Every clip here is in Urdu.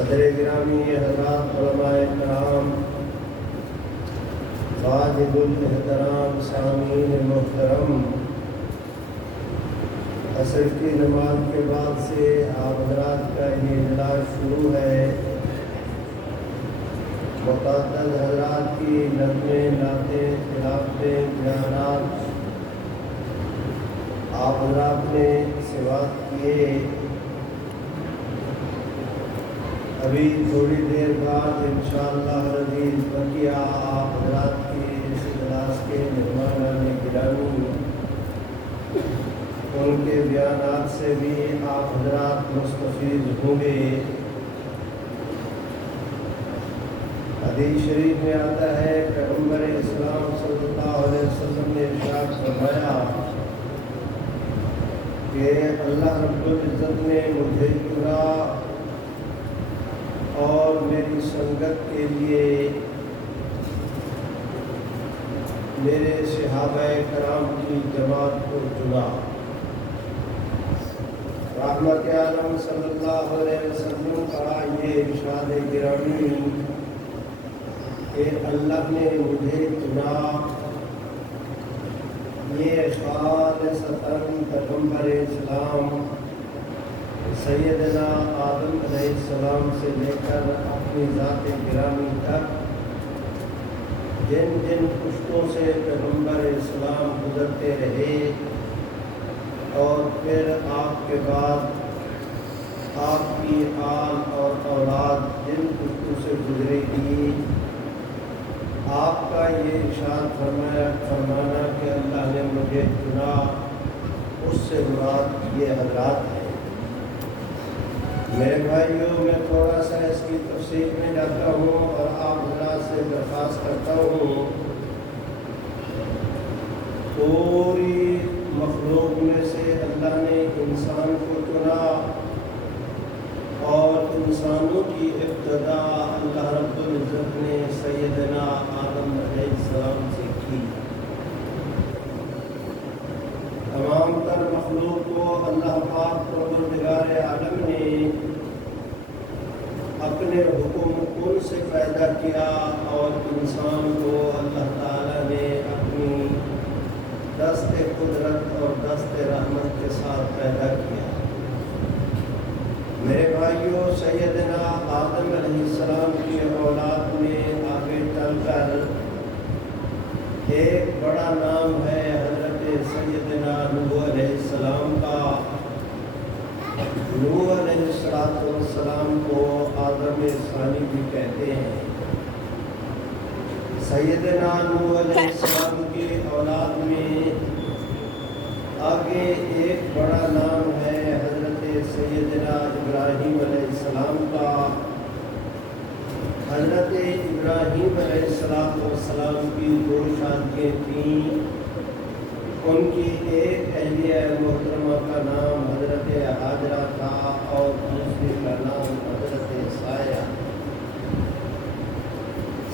صدر گرامی حضرات علماء کرام، واجب الاحترام سامعین محترم، عصر کی نماز کے بعد سے آپ حضرات کا یہ اجلاس شروع ہے۔ متعدد حضرات کی نظمیں، نعتیں، تلاوتیں، بیانات آپ حضرات نے سماعت کیے۔ ابھی تھوڑی دیر بعد انشاءاللہ العزیز بقیہ آپ حضرات کے اس اجلاس کے مہمانان گرامی، ان کے بیانات سے بھی آپ حضرات مستفید ہوں گے۔ حدیث شریف میں آتا ہے، پیغمبر اسلام صلی اللہ علیہ وسلم نے ارشاد فرمایا کہ اللہ رب العزت نے مجھے چنا اور میری سنگت کے لیے میرے صحابہ کرام کی جماعت کو چنا۔ رحمت عالم صلی اللہ علیہ وسلم کا یہ ارشاد گرامی کہ اللہ نے مجھے چنا، یہ خالصتاً پیغمبر اسلام سیدنا آدم علیہ السلام سے لے کر اپنی ذات گرامی تک جن جن پشتوں سے پیغمبر اسلام گزرتے رہے اور پھر آپ کے بعد آپ کی آل اور اولاد جن پشتوں سے گزرے گی، آپ کا یہ ارشاد فرمانا کہ اللہ نے مجھے چنا، اس سے مراد یہ حضرات ہیں۔ میرے بھائیوں، میں تھوڑا سا اس کی تفصیل میں جاتا ہوں اور آپ حضرات سے درخواست کرتا ہوں، پوری مخلوق میں سے اللہ نے انسان کو چنا اور انسانوں کی ابتدا اللہ رب العزت نے سیدنا آدم علیہ السلام سے کی۔ تمام تر مخلوق کو اللہ پاک پروردگار عالم نے اپنے حکم کن سے پیدا کیا اور انسان کو اللہ تعالیٰ نے اپنی دست قدرت اور دست رحمت کے ساتھ پیدا کیا۔ میرے بھائیوں، سیدنا آدم علیہ السلام کی اولاد میں آگے چل کر ایک بڑا نام ہے حضرت سیدنا نوح علیہ السلام کا۔ نوح علیہ السلام کو آدم ثانی بھی کہتے ہیں۔ سیدنا نوح علیہ السلام کی اولاد میں آگے ایک بڑا نام ہے حضرت سیدنا ابراہیم علیہ السلام کا۔ حضرت ابراہیم علیہ السلام کی دو شادیاں تھیں، ان کی ایک اہلیہ محترمہ کا نام حضرت حاجرہ تھا اور دوسری کا نام حضرت سایہ۔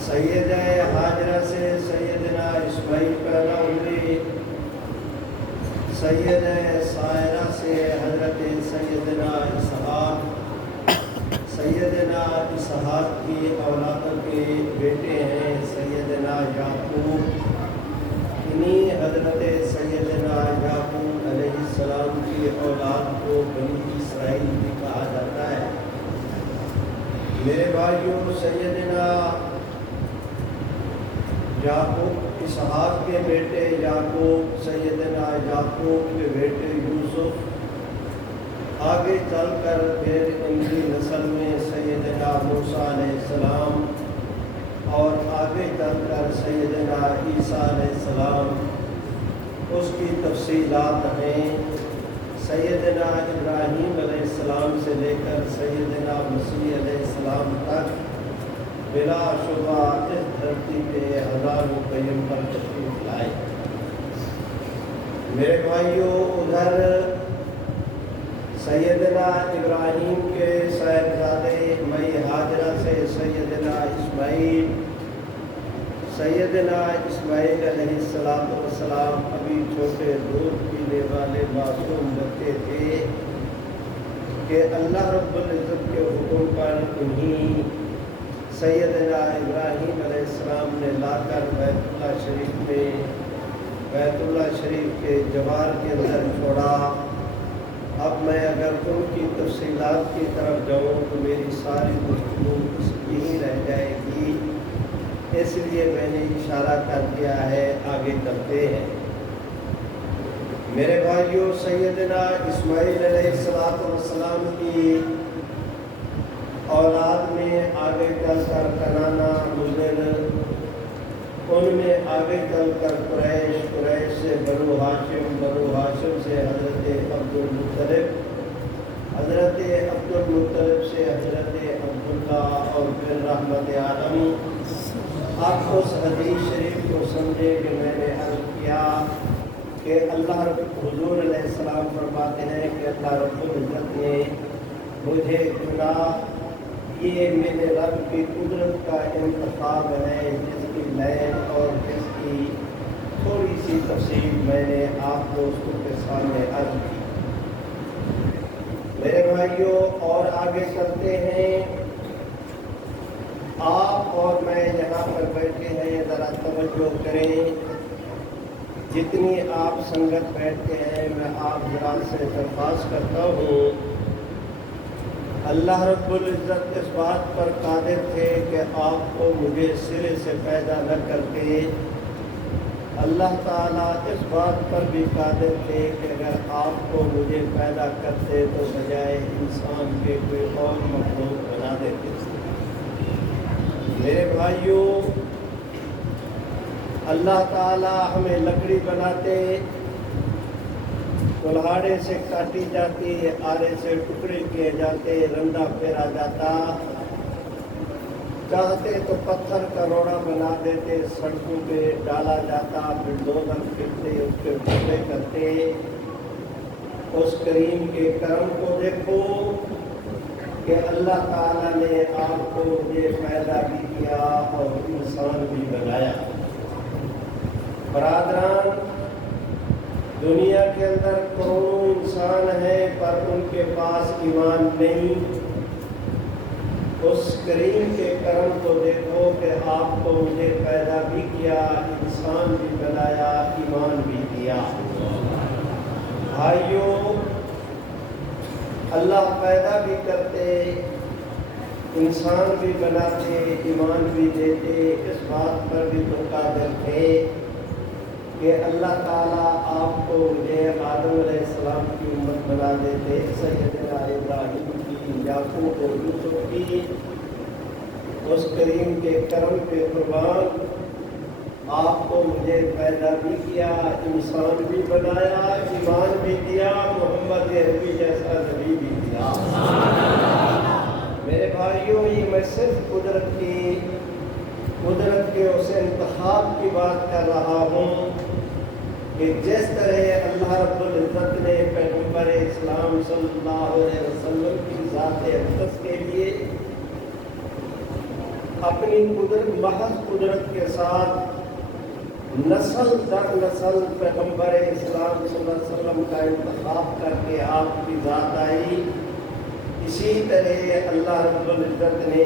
سیدہ حاجرہ سے سیدنا اسماعیل پیدا ہوئے، سیدہ سائرہ سے حضرت سیدنا اسحاق۔ سیدنا اسحاق کی اولادوں کے بیٹے ہیں سیدنا یعقوب۔ انہی حضرت سیدنا یعقوب علیہ السلام کی اولاد کو بنی اسرائیل بھی کہا جاتا ہے۔ میرے بھائیوں، سیدنا یعقوب اسحاق کے بیٹے یعقوب، سیدنا یعقوب کے بیٹے یوسف، آگے چل کر پھر ان کی نسل میں سیدنا موسیٰ علیہ السلام اور آگے چل کر سیدنا عیسیٰ علیہ السلام، اس کی تفصیلات ہیں۔ سیدنا ابراہیم علیہ السلام سے لے کر سیدنا مسیح علیہ السلام تک بلا شبہ اس دھرتی پہ ہزاروں پیغمبر تشریف لائے۔ میرے بھائیوں، ادھر سیدنا ابراہیم کے صاحبزادے مئی حاجرہ سے سیدنا اسماعیل، سیدنا اسماعیل علیہ السلام ابھی چھوٹے دودھ پینے والے معصوم بچے تھے۔ کہ اللہ رب العزت کے حکم پر انہیں سیدنا ابراہیم علیہ السلام نے لا کر بیت اللہ شریف کے جوار کے اندر چھوڑا۔ اب میں اگر ان کی تفصیلات کی طرف جاؤں تو میری ساری گفتگو یہی رہ جائے گی، اس لیے میں نے اشارہ کر دیا ہے، آگے چلتے ہیں۔ میرے بھائیوں، سیدنا اسماعیل علیہ السلام کی اولاد میں آگے چل کر کنانا، مضر، ان میں آگے چل کر قریش سے بنو ہاشم سے حضرت عبدالمطلب سے حضرت عبداللہ، اور پھر رحمت عالم۔ آپ اس حدیث شریف کو سمجھے کہ میں نے عرض کیا کہ اللہ حضور علیہ السلام فرماتے ہیں کہ اللہ رب العزت نے مجھے چنا، یہ میرے رب کی قدرت کا انتخاب ہے، جس کی لین اور جس کی تھوڑی سی تفصیل میں نے آپ دوستوں کے سامنے عرض کی۔ میرے بھائیوں، اور آگے چلتے ہیں۔ آپ اور میں یہاں پر بیٹھے ہیں، ذرا توجہ کریں، جتنی آپ سنگت بیٹھتے ہیں میں آپ ذرا سے درخواست کرتا ہوں، اللہ رب العزت اس بات پر قادر تھے کہ آپ کو مجھے سرے سے پیدا نہ کرتے، اللہ تعالیٰ اس بات پر بھی قادر تھے کہ اگر آپ کو مجھے پیدا کرتے تو بجائے انسان کے کوئی اور مخلوق بنا دیتے۔ میرے بھائیوں، اللہ تعالیٰ ہمیں لکڑی بناتے، کلہاڑے سے کاٹی جاتی، آرے سے ٹکڑے کیے جاتے، رندا پھیرا جاتا، چاہتے تو پتھر کا روڑا بنا دیتے، سڑکوں پہ ڈالا جاتا، بلڈوزر پھرتے، اس کے ٹکڑے کرتے۔ اس کریم کے کرم کو دیکھو کہ اللہ تعالیٰ نے آپ کو مجھے پیدا بھی کیا اور انسان بھی بنایا۔ برادران، دنیا کے اندر کروڑوں انسان ہیں پر ان کے پاس ایمان نہیں۔ اس کریم کے کرم کو دیکھو کہ آپ کو مجھے پیدا بھی کیا، انسان بھی بنایا، ایمان بھی دیا۔ بھائیوں، اللہ پیدا بھی کرتے، انسان بھی بناتے، ایمان بھی دیتے، اس بات پر بھی تو قادر تھے کہ اللہ تعالیٰ آپ کو مجھے آدم علیہ السلام کی امت بنا دیتے، سیدنا ابراہیم کی، یعقوب اور یوسف کی۔ اس کریم کے کرم کے قربان، آپ کو مجھے پیدا بھی کیا، انسان بھی بنایا، ایمان بھی دیا، محمد عربی جیسا نبی بھی دیا۔ میرے بھائیوں، یہ میں صرف قدرت کے اس انتخاب کی بات کر رہا ہوں کہ جس طرح اللہ رب العزت نے پیغمبر اسلام صلی اللہ علیہ وسلم کی ذات اقدس کے لیے اپنی محض قدرت کے ساتھ نسل در نسل پیغمبر اسلام صلی اللہ علیہ وسلم کا انتخاب کر کے آپ کی ذات آئی، اسی طرح اللہ رب العزت نے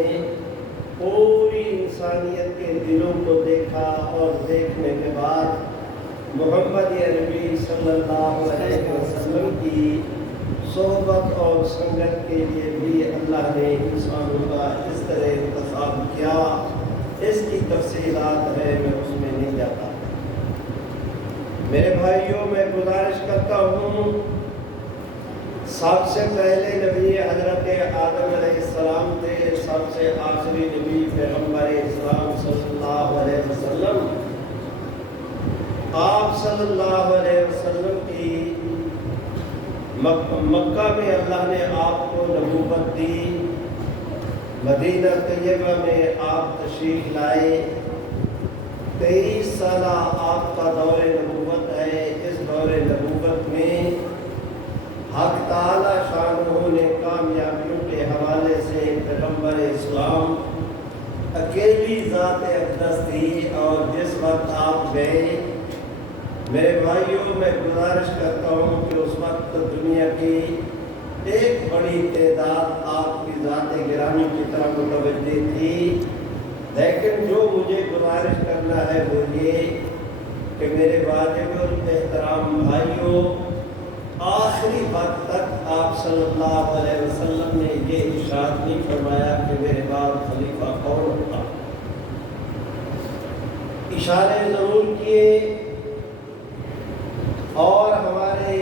پوری انسانیت کے دلوں کو دیکھا، اور دیکھنے کے بعد محمد عربی صلی اللہ علیہ وسلم کی صحبت اور سنگت کے لیے بھی اللہ نے انسانوں کا اس طرح انتخاب کیا۔ اس کی تفصیلات ہے، میں اس میں نہیں جاتا۔ میرے بھائیوں، میں گزارش کرتا ہوں، سب سے پہلے نبی حضرت آدم علیہ السلام تھے، سب سے آخری نبی پیغمبر اسلام صلی اللہ علیہ وسلم۔ آپ صلی اللہ علیہ وسلم کی مکہ میں اللہ نے آپ کو نبوت دی، مدینہ طیبہ میں آپ تشریف لائے، 23 سالہ آپ کا دور نبوت ہے۔ اس دور نبوت میں حق تعالی شانہ نے کامیابیوں کے حوالے سے پیغمبر اسلام اکیلی ذات اقدس تھی، اور جس وقت آپ گئے، میرے بھائیوں، میں گزارش کرتا ہوں کہ اس وقت دنیا کی ایک بڑی تعداد آپ کی ذات گرامی کی طرف متوجہ تھی، لیکن جو مجھے گزارش کرنا ہے وہ یہ کہ میرے واجب الاحترام بھائیوں، آخری وقت تک آپ صلی اللہ علیہ وسلم نے یہ ارشاد نہیں فرمایا کہ میرے بعد خلیفہ کون ہوگا۔ اشارے ضرور کیے، اور ہمارے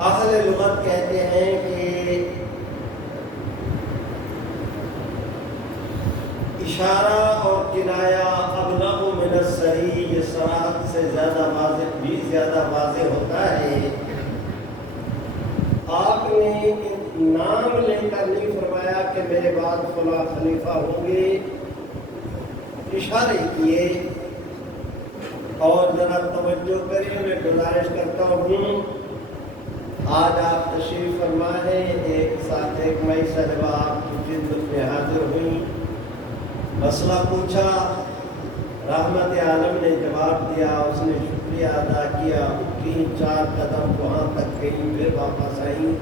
اہل لغت کہتے ہیں کہ اشارہ اور کنایا ابلغ من الصریح، یہ صراحت سے زیادہ واضح بھی زیادہ واضح ہوتا ہے۔ آپ نے نام لے کر نہیں فرمایا کہ میرے بعد فلاں خلیفہ ہوں گے، اشارے کیے۔ اور ذرا توجہ کریں، میں گزارش کرتا ہوں، آج آپ تشریف فرما ہیں، ایک ساتھ ایک مئی صاحبہ آپ کی خدمت میں حاضر ہوئی، مسئلہ پوچھا، رحمت عالم نے جواب دیا، اس نے شکریہ ادا کیا، اٹھی 4 قدم وہاں تک گئی، پھر واپس آئی،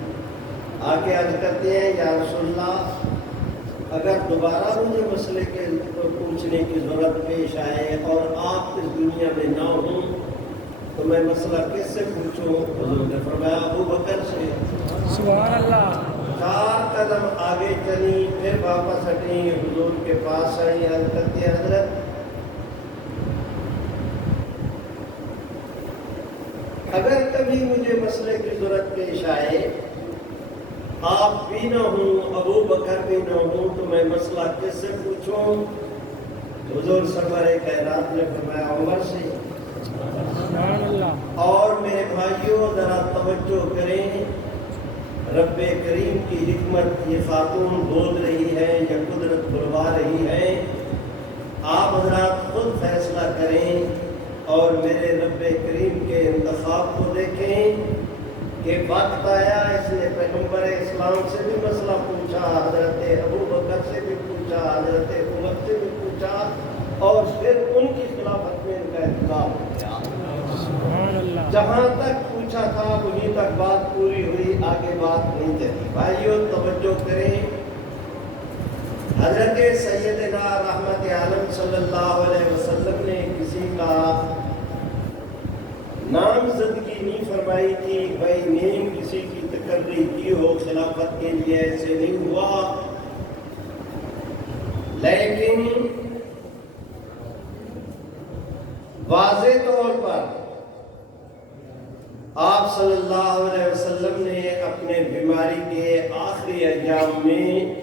آگے عرض کرتے ہیں یا رسول اللہ، اگر دوبارہ مجھے مسئلے کے پوچھنے کی ضرورت پیش آئے اور آپ اس دنیا میں نہ ہوں تو میں مسئلہ کس سے پوچھوں؟ حضور نے فرمایا ابو بکر سے۔ سبحان اللہ۔ 4 قدم آگے چلی، پھر واپس ہٹی، حضور کے پاس آئی، عرض کرتی ہیں حضرت اگر کبھی مجھے مسئلے کی ضرورت پیش آئے، آپ بھی نہ ہوں، ابو بکر بھی نہ ہوں، تو میں مسئلہ کس سے پوچھوں؟ حضور سرور کائنات نے فرمایا عمر سے۔ سبحان اللہ۔ اور میرے بھائیوں ذرا توجہ کریں، رب کریم کی حکمت، یہ خاتون بول رہی ہے یا قدرت بلوا رہی ہے، آپ حضرات خود فیصلہ کریں اور میرے رب کریم کے انتخاب کو دیکھیں کہ وقت آیا اس نے پیغمبر اسلام سے بھی مسئلہ پوچھا، حضرت ابو بکر سے بھی پوچھا، حضرت عمر سے بھی پوچھا، اور پھر ان کی خلافت میں ان کا انتخاب ہو گیا۔ سبحان اللہ۔ جہاں تک پوچھا تھا وہیں تک بات پوری ہوئی، آگے بات نہیں چلی۔ بھائیوں توجہ کریں، حضرت سیدنا رحمت عالم صلی اللہ علیہ وسلم نے کسی کا نامزدگی نہیں فرمائی تھی، بھائی نیم کسی کی تقرری کی ہو خلافت کے لیے، ایسے نہیں ہوا، لیکن واضح طور پر آپ صلی اللہ علیہ وسلم نے اپنے بیماری کے آخری ایام میں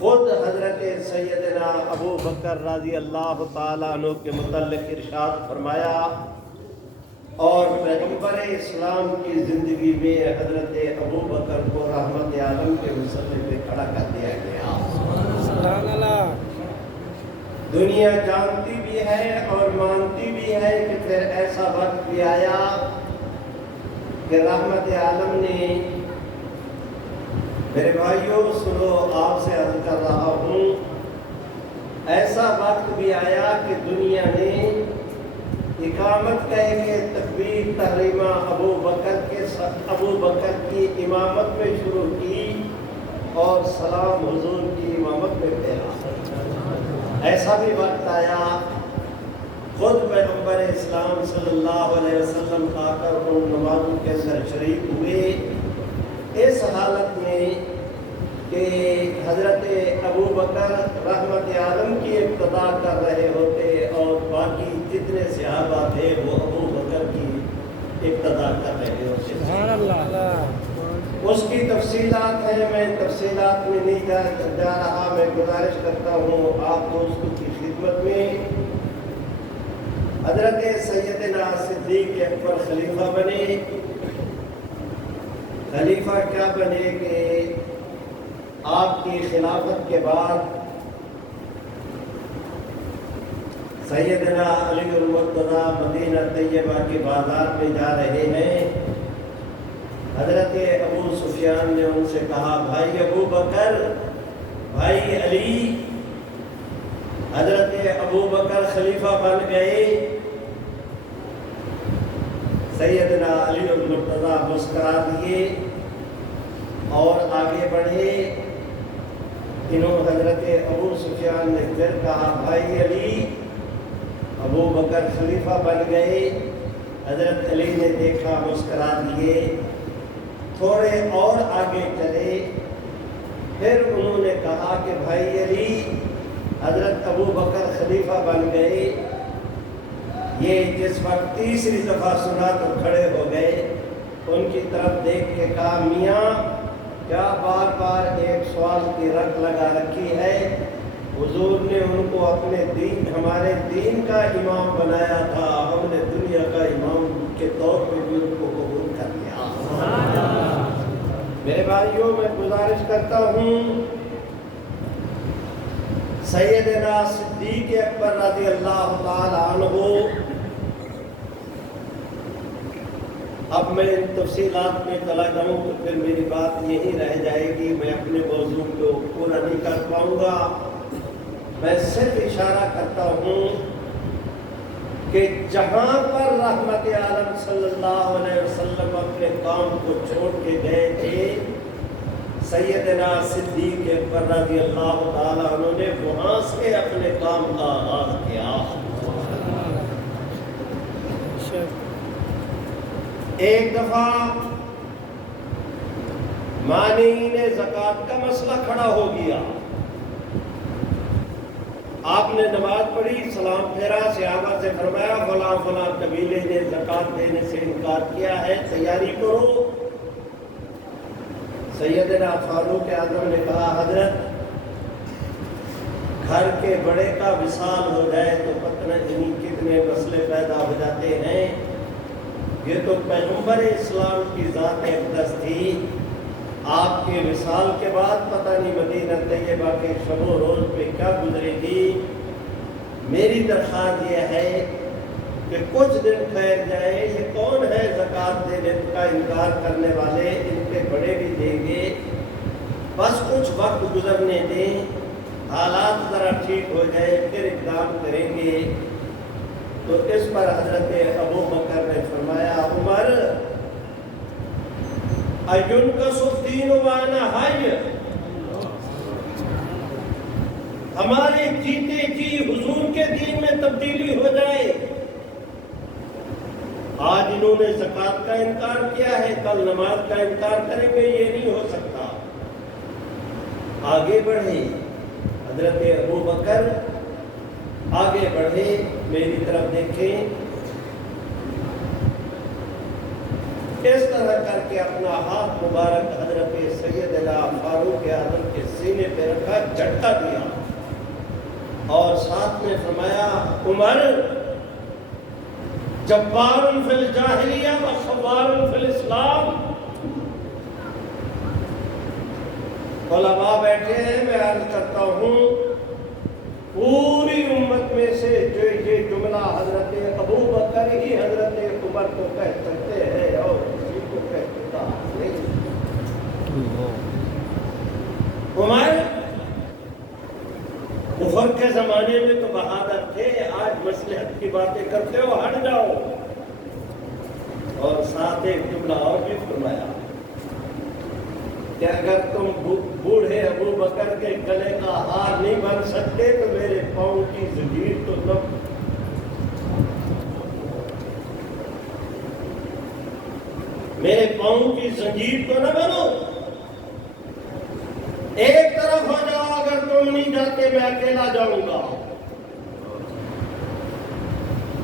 خود حضرت سیدنا ابو بکر رضی اللہ تعالیٰ عنہ کے متعلق ارشاد فرمایا، اور پیغمبر اسلام کی زندگی میں حضرت ابو بکر کو رحمت عالم کے مسئلے پہ کھڑا کر دیا گیا۔ سبحان اللہ۔ دنیا جانتی بھی ہے اور مانتی بھی ہے کہ پھر ایسا وقت بھی آیا کہ رحمت عالم نے، میرے بھائیوں سنو، آپ سے عرض کر رہا ہوں، ایسا وقت بھی آیا کہ دنیا نے اقامت کہہ کے تکبیر تحریمہ ابو بکر کی امامت میں شروع کی اور سلام حضور کی امامت میں پھیلا۔ ایسا بھی وقت آیا خود پیغمبر اسلام صلی اللہ علیہ وسلم آ کر ان نمازوں کے اندر شریک ہوئے، اس حالت میں کہ حضرت ابو بکر رحمت عالم کی ابتدا کر رہے ہوتے اور باقی جتنے صحابہ تھے وہ ابو بکر کی ابتدا کر رہے ہوتے۔ سبحان اللہ۔ اس کی تفصیلات ہیں، میں تفصیلات میں نہیں جا رہا، میں گزارش کرتا ہوں آپ دوستوں کی خدمت میں، حضرت سیدنا صدیق اکبر خلیفہ بنے۔ خلیفہ کیا بنے کہ آپ کی خلافت کے بعد سیدنا علی المرتضیٰ مدینہ طیبہ کے بازار میں جا رہے ہیں، حضرت ابو سفیان نے ان سے کہا بھائی ابو بکر، بھائی علی، حضرت ابو بکر خلیفہ بن گئے۔ سیدنا علی المرتضیٰ مسکرا دیے اور آگے بڑھے۔ انہوں حضرت ابو سفیان نے پھر کہا بھائی علی، ابو بکر خلیفہ بن گئے۔ حضرت علی نے دیکھا، مسکرا دیے، تھوڑے اور آگے چلے۔ پھر انہوں نے کہا کہ بھائی علی، حضرت ابو بکر خلیفہ بن گئے۔ یہ جس وقت تیسری دفعہ سنا تو کھڑے ہو گئے، ان کی طرف دیکھ کے کہا میاں کیا بار بار ایک سوال کی رٹ لگا رکھی ہے؟ حضور نے ان کو اپنے دین، ہمارے دین کا امام بنایا تھا، ہم نے دنیا کا امام کے طور پہ بھی ان کو قبول کر لیا۔ میرے بھائیوں، میں گزارش کرتا ہوں سیدنا صدیق اکبر رضی اللہ تعالی عنہ، اب میں ان تفصیلات میں چلا جاؤں تو پھر میری بات یہی رہ جائے گی، میں اپنے موضوع کو پورا نہیں کر پاؤں گا۔ میں صرف اشارہ کرتا ہوں کہ جہاں پر رحمت عالم صلی اللہ علیہ وسلم اپنے کام کو چھوڑ کے گئے تھے، سیدنا صدیق اکبر رضی اللہ تعالیٰ عنہ نے وہاں سے اپنے کام کا آغاز کیا۔ ایک دفعہ مانعین زکوٰۃ کا مسئلہ کھڑا ہو گیا۔ آپ نے نماز پڑھی، سلام پھیرا، صحابہ سے فرمایا فلاں فلاں قبیلے نے زکوٰۃ دینے سے انکار کیا ہے، تیاری کرو۔ سیدنا فاروق اعظم نے کہا حضرت، گھر کے بڑے کا وصال ہو جائے تو پتہ نہیں کتنے مسئلے پیدا ہو جاتے ہیں۔ یہ تو پیغمبر اسلام کی ذات اقدس تھی، آپ کے وصال کے بعد پتہ نہیں مدینہ طیبہ کے شب و روز پہ کیا گزرے گی۔ میری درخواست یہ ہے کہ کچھ دن ٹھہر جائے، یہ کون ہے زکوٰۃ دینے کا انکار کرنے والے، ان کے بڑے بھی دیں گے، بس کچھ وقت گزرنے دیں، حالات ذرا ٹھیک ہو جائے پھر اقدام کریں گے۔ تو اس پر حضرت ابو بکر نے فرمایا عمر اَيُنْقَصُ الدِّينُ وَأَنَا حَيٌّ، ہمارے جیتے جی حضور کے دین میں تبدیلی ہو جائے۔ آج انہوں نے زکوٰۃ کا انکار کیا ہے، کل نماز کا انکار کریں گے، یہ نہیں ہو سکتا۔ آگے بڑھے حضرت ابو بکر، آگے بڑھے، میری طرف دیکھیں، اس طرح کر کے اپنا ہاتھ مبارک حضرت سیدنا فاروق اعظم کے سینے پہ رکھا، جھٹکا دیا اور ساتھ میں فرمایا عمر جبار فی الجاہلیہ و خوار فی الاسلام۔ علماء بیٹھے ہیں، میں عرض کرتا ہوں پوری امت میں سے جو یہ جملہ حضرت ابو بکر ہی حضرت عمر کو کہہ سکتے ہیں اور کسی کو کہہ سکتا نہیں۔ عمر کفر کے زمانے میں تو بہادر تھے، آج مصلحت کی باتیں کرتے ہو، ہٹ جاؤ۔ اور ساتھ ایک جملہ اور بھی فرمایا کہ اگر تم بوڑھے ابو بکر کے گلے کا ہار نہیں بن سکتے تو میرے پاؤں کی زنجیر تو نہ، میرے پاؤں کی زنجیر تو نہ بنو، ایک طرف ہو جاؤ، اگر تم نہیں جاتے میں اکیلا جاؤں گا۔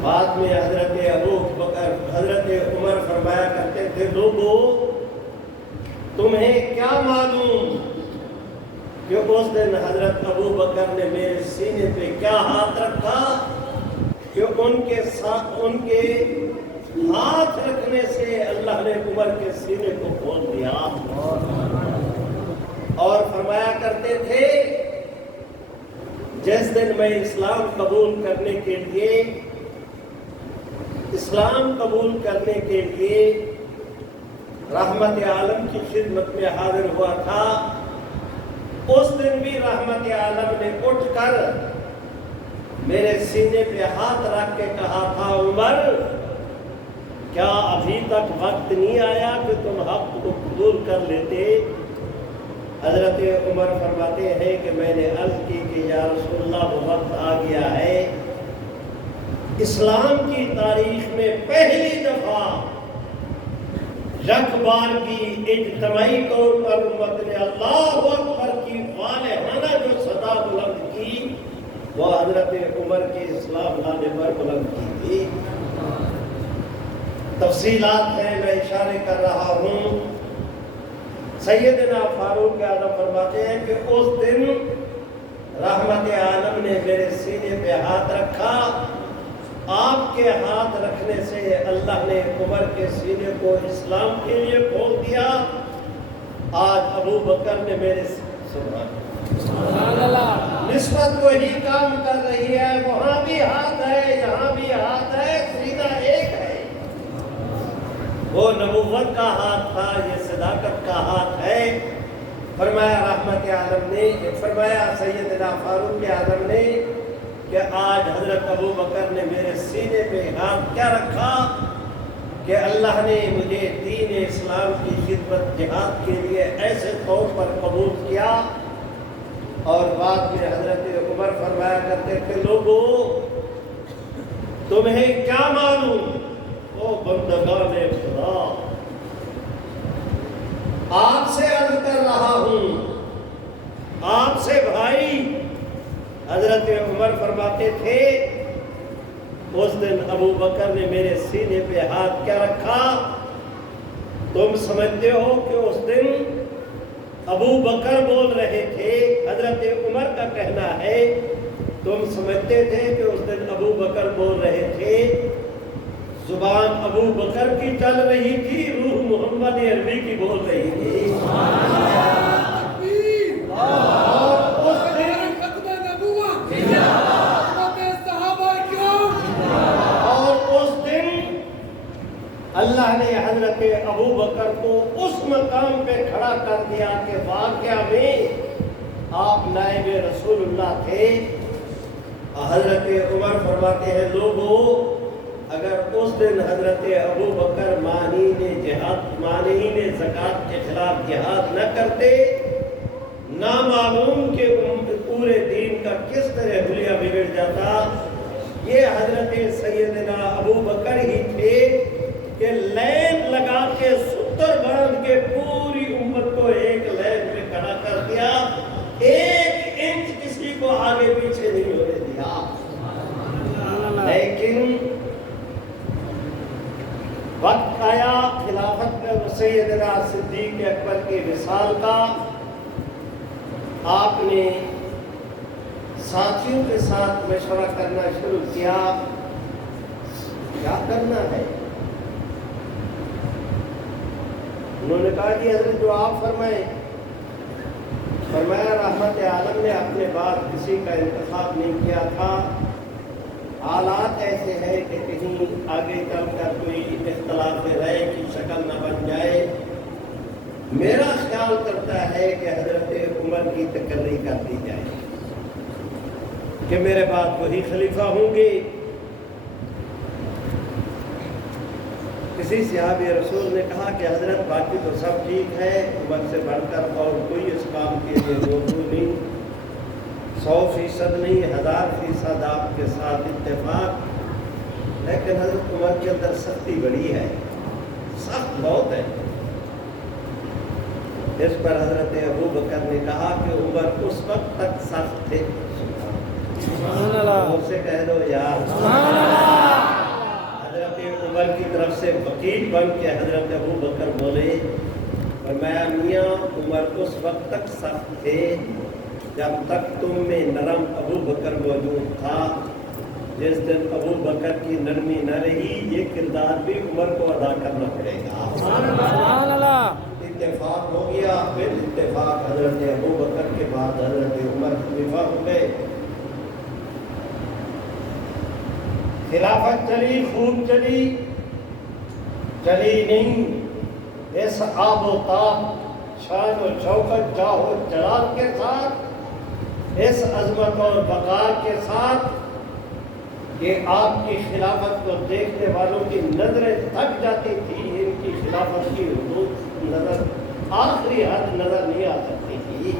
بعد میں حضرت ابو بکر، حضرت عمر فرمایا کرتے تھے لوگو تمہیں کیا معلوم کہ اس دن حضرت ابو بکر نے میرے سینے پہ کیا ہاتھ رکھا کہ ان کے ہاتھ رکھنے سے اللہ نے عمر کے سینے کو کھول دیا۔ اور فرمایا کرتے تھے جس دن میں اسلام قبول کرنے کے لیے رحمت عالم کی خدمت میں حاضر ہوا تھا، اس دن بھی رحمت عالم نے اٹھ کر میرے سینے پہ ہاتھ رکھ کے کہا تھا عمر کیا ابھی تک وقت نہیں آیا کہ تم حق کو قبول کر لیتے؟ حضرت عمر فرماتے ہیں کہ میں نے عرض کی کہ یا رسول اللہ وہ وقت آ گیا ہے، اسلام کی تاریخ میں پہلی دفعہ یک بار کی اجتماعی طور پر امت نے اللہ اکبر کی والہانہ جو صدا بلند کی وہ حضرت عمر کے اسلام لانے پر بلند کی تھی۔ تفصیلات ہیں، میں اشارے کر رہا ہوں۔ سیدنا فاروق اعظم فرماتے ہیں کہ اس دن رحمت عالم نے میرے سینے پہ ہاتھ رکھا، آپ کے ہاتھ رکھنے سے اللہ نے عمر کے سینے کو اسلام کے لیے کھول دیا۔ آج ابو بکر نے میرے سبحان اللہ نسبت وہی کام کر رہی ہے، وہاں بھی ہاتھ ہے، یہاں بھی ہاتھ ہے، سیدھا ایک ہے۔ وہ نبوت کا ہاتھ تھا، یہ صداقت کا ہاتھ ہے۔ فرمایا رحمت عالم نے، فرمایا سیدنا فاروق اعظم نے کہ آج حضرت ابو بکر نے میرے سینے پہ ہاتھ کیا رکھا کہ اللہ نے مجھے دین اسلام کی خدمت جہاد کے لیے ایسے طور پر قبول کیا۔ اور بعد میں حضرت عمر فرمایا کرتے تھے لوگوں تمہیں کیا معلوم او بندگان خدا، آپ سے عرض کر رہا ہوں، آپ سے بھائی۔ حضرت عمر فرماتے تھے اس دن ابو بکر نے میرے سینے پہ ہاتھ کیا رکھا؟ تم سمجھتے ہو کہ اس دن ابو بکر بول رہے تھے؟ حضرت عمر کا کہنا ہے تم سمجھتے تھے کہ اس دن ابو بکر بول رہے تھے؟ زبان ابو بکر کی چل رہی تھی، روح محمد عربی کی بول رہی تھی۔ اللہ نے حضرت ابو بکر کو اس مقام پہ کھڑا کر دیا کہ واقعہ میں آپ نائب رسول اللہ تھے۔ حضرت عمر فرماتے ہیں لوگوں اگر اس دن حضرت ابو بکر مانعین زکوٰۃ کے خلاف جہاد نہ کرتے، نہ معلوم کہ پورے دین کا کس طرح حلیہ بگڑ جاتا۔ یہ حضرت سیدنا ابو بکر ہی تھے کہ لین لگا کے ستر باندھ کے پوری امت کو ایک لین میں کھڑا کر دیا، ایک انچ کسی کو آگے پیچھے نہیں ہونے دیا۔ لیکن وقت آیا خلافت میں سیدنا صدیق اکبر کے وصال کا، آپ نے ساتھیوں کے ساتھ مشورہ کرنا شروع کیا، کیا کرنا ہے؟ انہوں نے کہا کہ حضرت جو آپ فرمائیں۔ فرمایا رحمت عالم نے اپنے بعد کسی کا انتخاب نہیں کیا تھا، حالات ایسے ہیں کہ کہیں آگے چل کر کوئی اختلاف رائے کی شکل نہ بن جائے۔ میرا خیال کرتا ہے کہ حضرت عمر کی تقرری کر دی جائے کہ میرے بعد وہی خلیفہ ہوں گے۔ کسی صحابی رسول نے کہا کہ حضرت باقی تو سب ٹھیک ہے، عمر سے بڑھ کر اور کوئی اس کام کے لیے موضوع نہیں، 100% نہیں، 1000% آپ کے ساتھ اتفاق، لیکن حضرت عمر کے اندر سختی بڑی ہے، سخت بہت ہے۔ اس پر حضرت ابو بکر نے کہا کہ عمر اس وقت تک سخت تھے، سبحان اللہ، مجھ سے کہہ دو یار سبحان اللہ۔ حضرت عمر کی طرف سے وکیل بن کے حضرت ابو بکر بولے، فرمایا میاں عمر اس وقت تک سخت تھے جب تک تم میں نرم ابو بکر موجود تھا، جس دن ابو بکر کی نرمی نہ رہی یہ کردار بھی عمر کو ادا کرنا پڑے گا۔ سبحان اللہ۔ اتفاق ہو گیا، پھر اتفاق حضرت ابو بکر کے بعد حضرت عمر خلیفہ ہو گئے۔ خلافت چلی، خوب چلی نہیں، اس آب و تاب، شان و شوکت، جاہ و جلال کے ساتھ، اس عظمت اور وقار کے ساتھ کہ آپ کی خلافت کو دیکھنے والوں کی نظریں تھک جاتی تھی، ان کی خلافت کی حدود نظر آخری حد نظر نہیں آ سکتی تھی۔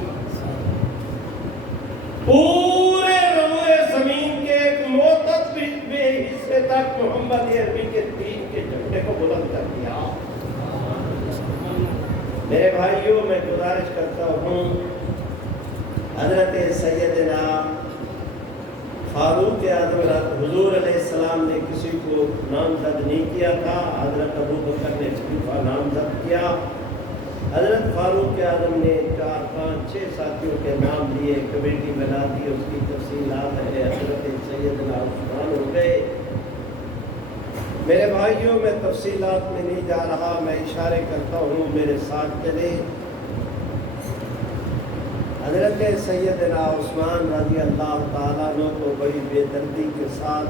پورے روئے زمین کے ایک معتد بے حصے تک محمد عربی کے دین کے جھنڈے کو بلند کر دیا۔ میرے بھائیوں، میں گزارش کرتا ہوں، حضرت سیدنا فاروق اعظم حضور علیہ السلام نے کسی کو نامزد نہیں کیا تھا، حضرت ابو بکر نے خلیفہ نامزد کیا۔ حضرت فاروق اعظم نے 4 5 6 ساتھیوں کے نام لیے، کمیٹی بنا دی، اس کی تفصیلات ہے، حضرت سیدنا عثمان ہو گئے۔ میرے بھائیوں، میں تفصیلات میں نہیں جا رہا، میں اشارے کرتا ہوں، میرے ساتھ چلے۔ حضرت سیدنا عثمان رضی اللہ تعالیٰ عنہ کو بڑی بے دردی کے ساتھ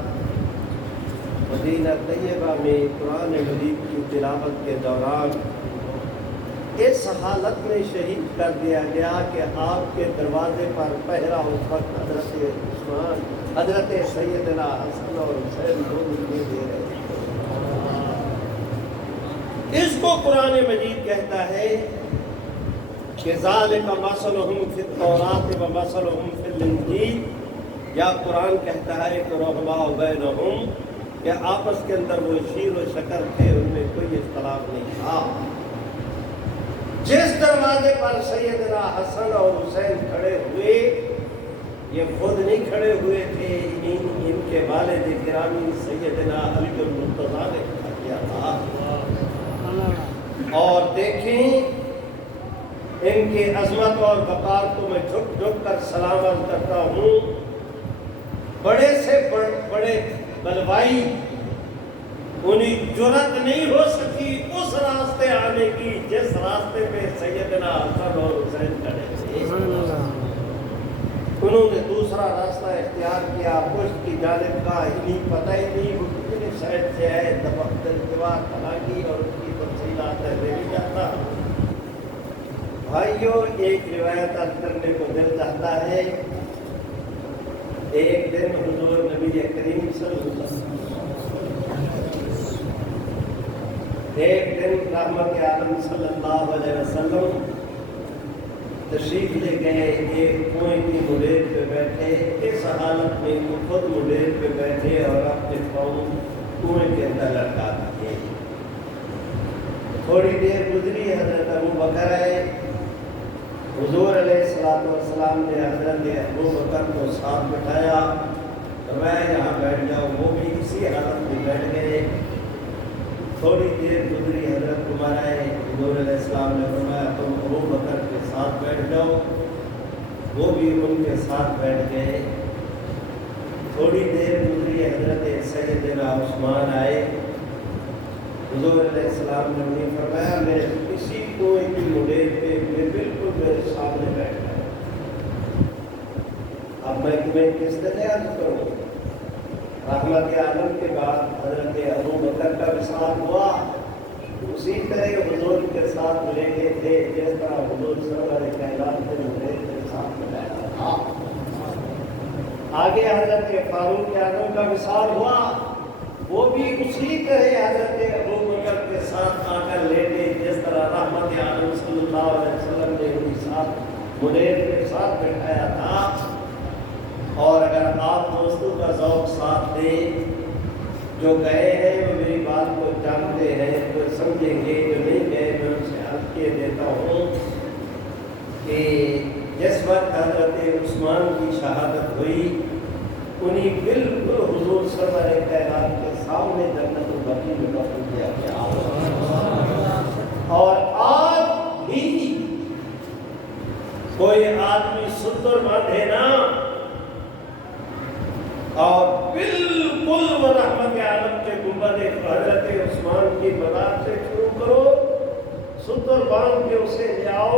مدینہ طیبہ میں قرآن مجید کی تلاوت کے دوران اس حالت میں شہید کر دیا گیا کہ آپ کے دروازے پر پہرا اس وقت حضرت عثمان، حضرت سیدنا حسن اور حسین دونوں دے رہے تھے۔ اس کو قرآن مجید کہتا ہے کہ ذالک مثلہم فی التوراۃ و مثلہم فی الانجیل، یا قرآن کہتا ہے کہ رحماء بینہم، کہ آپس کے اندر وہ شیر و شکر تھے، ان میں کوئی اختلاف نہیں تھا۔ جس دروازے پر سیدنا حسن اور حسین کھڑے ہوئے، یہ خود نہیں کھڑے ہوئے تھے، ان کے والد گرامی سیدنا علی المرتضیٰ نے کھڑا کیا تھا۔ اور دیکھیں ان کی عظمت اور وقار کو میں جھک جھک کر سلام عرض کرتا ہوں۔ بڑے سے بڑے بلوائی انہیں جرأت نہیں ہو سکی اس راستے آنے کی جس راستے پہ سیدنا حسن اور حسین کھڑے تھے۔ انہوں نے دوسرا راستہ اختیار کیا، پشت کی جانب کا، انہیں پتہ ہی نہیں وہ کتنے سائڈ سے ہے، دیوار تلاقی اور اس کی تفصیلات ہے نہیں جاتا۔ بھائیوں، ایک روایت عرض کرنے کو دل چاہتا ہے۔ ایک دن حضور نبی کریم صلی اللہ علیہ وسلم رحمت عالم صلی اللہ علیہ وسلم تشریف لے گئے، ایک کنویں کی مڈیر پہ بیٹھے، اس حالت میں وہ خود مڈیر پہ بیٹھے اور اپنے پاؤں کنویں کے اندر لٹکا دیے۔ تھوڑی دیر گزری، حضرت ابو بکر آئے، حضور علیہ السلام نے حضرت ابو بکر کو ساتھ بٹھایا، فرمایا یہاں بیٹھ جاؤ، وہ بھی اسی حالت میں بیٹھ گئے۔ تھوڑی دیر گزری، حضرت عمر آئے، حضور علیہ السلام نے فرمایا تم ابو بکر کے ساتھ بیٹھ جاؤ، وہ بھی ان کے ساتھ بیٹھ گئے۔ تھوڑی دیر گزری، حضرت سیدنا عثمان آئے، حضور علیہ السلام نے انہیں فرمایا میرے کسی کوئی بھی مڈیر پہ بالکل میرے سامنے بیٹھ گئے۔ اب میں تمہیں کس طرح عرض کروں؟ رحمت عالم کے بعد حضرت ابو بکر کا وصال ہوا، اسی طرح حضور کے ساتھ ملے گئے تھے جس طرح حضور سرور کائنات کے مڈیر کے ساتھ ملایا تھا۔ آگے حضرت فاروق اعظم کا وصال ہوا، وہ بھی اسی طرح حضرت ابو بکر کے ساتھ آ کر لیٹے جس طرح رحمت عالم صلی اللہ علیہ وسلم نے ان کے ساتھ مڈیر کے ساتھ بٹھایا تھا۔ اور اگر آپ دوستوں کا ذوق ساتھ دیں، جو گئے ہیں وہ میری بات کو جانتے ہیں تو سمجھیں گے، جو نہیں گئے میں ان سے عرض کیے دیتا ہوں کہ جس وقت حضرت عثمان کی شہادت ہوئی، انہیں بالکل حضور سرور کائنات کے سامنے جنت البقیع میں دفن کیا گیا۔ اور آج بھی کوئی آدمی ستر باندھے نا اور بالکل وہ رحمت عالم کے گنبد حضرت عثمان کی مزار سے شروع کرو، ستر باندھ کے اسے لے آؤ،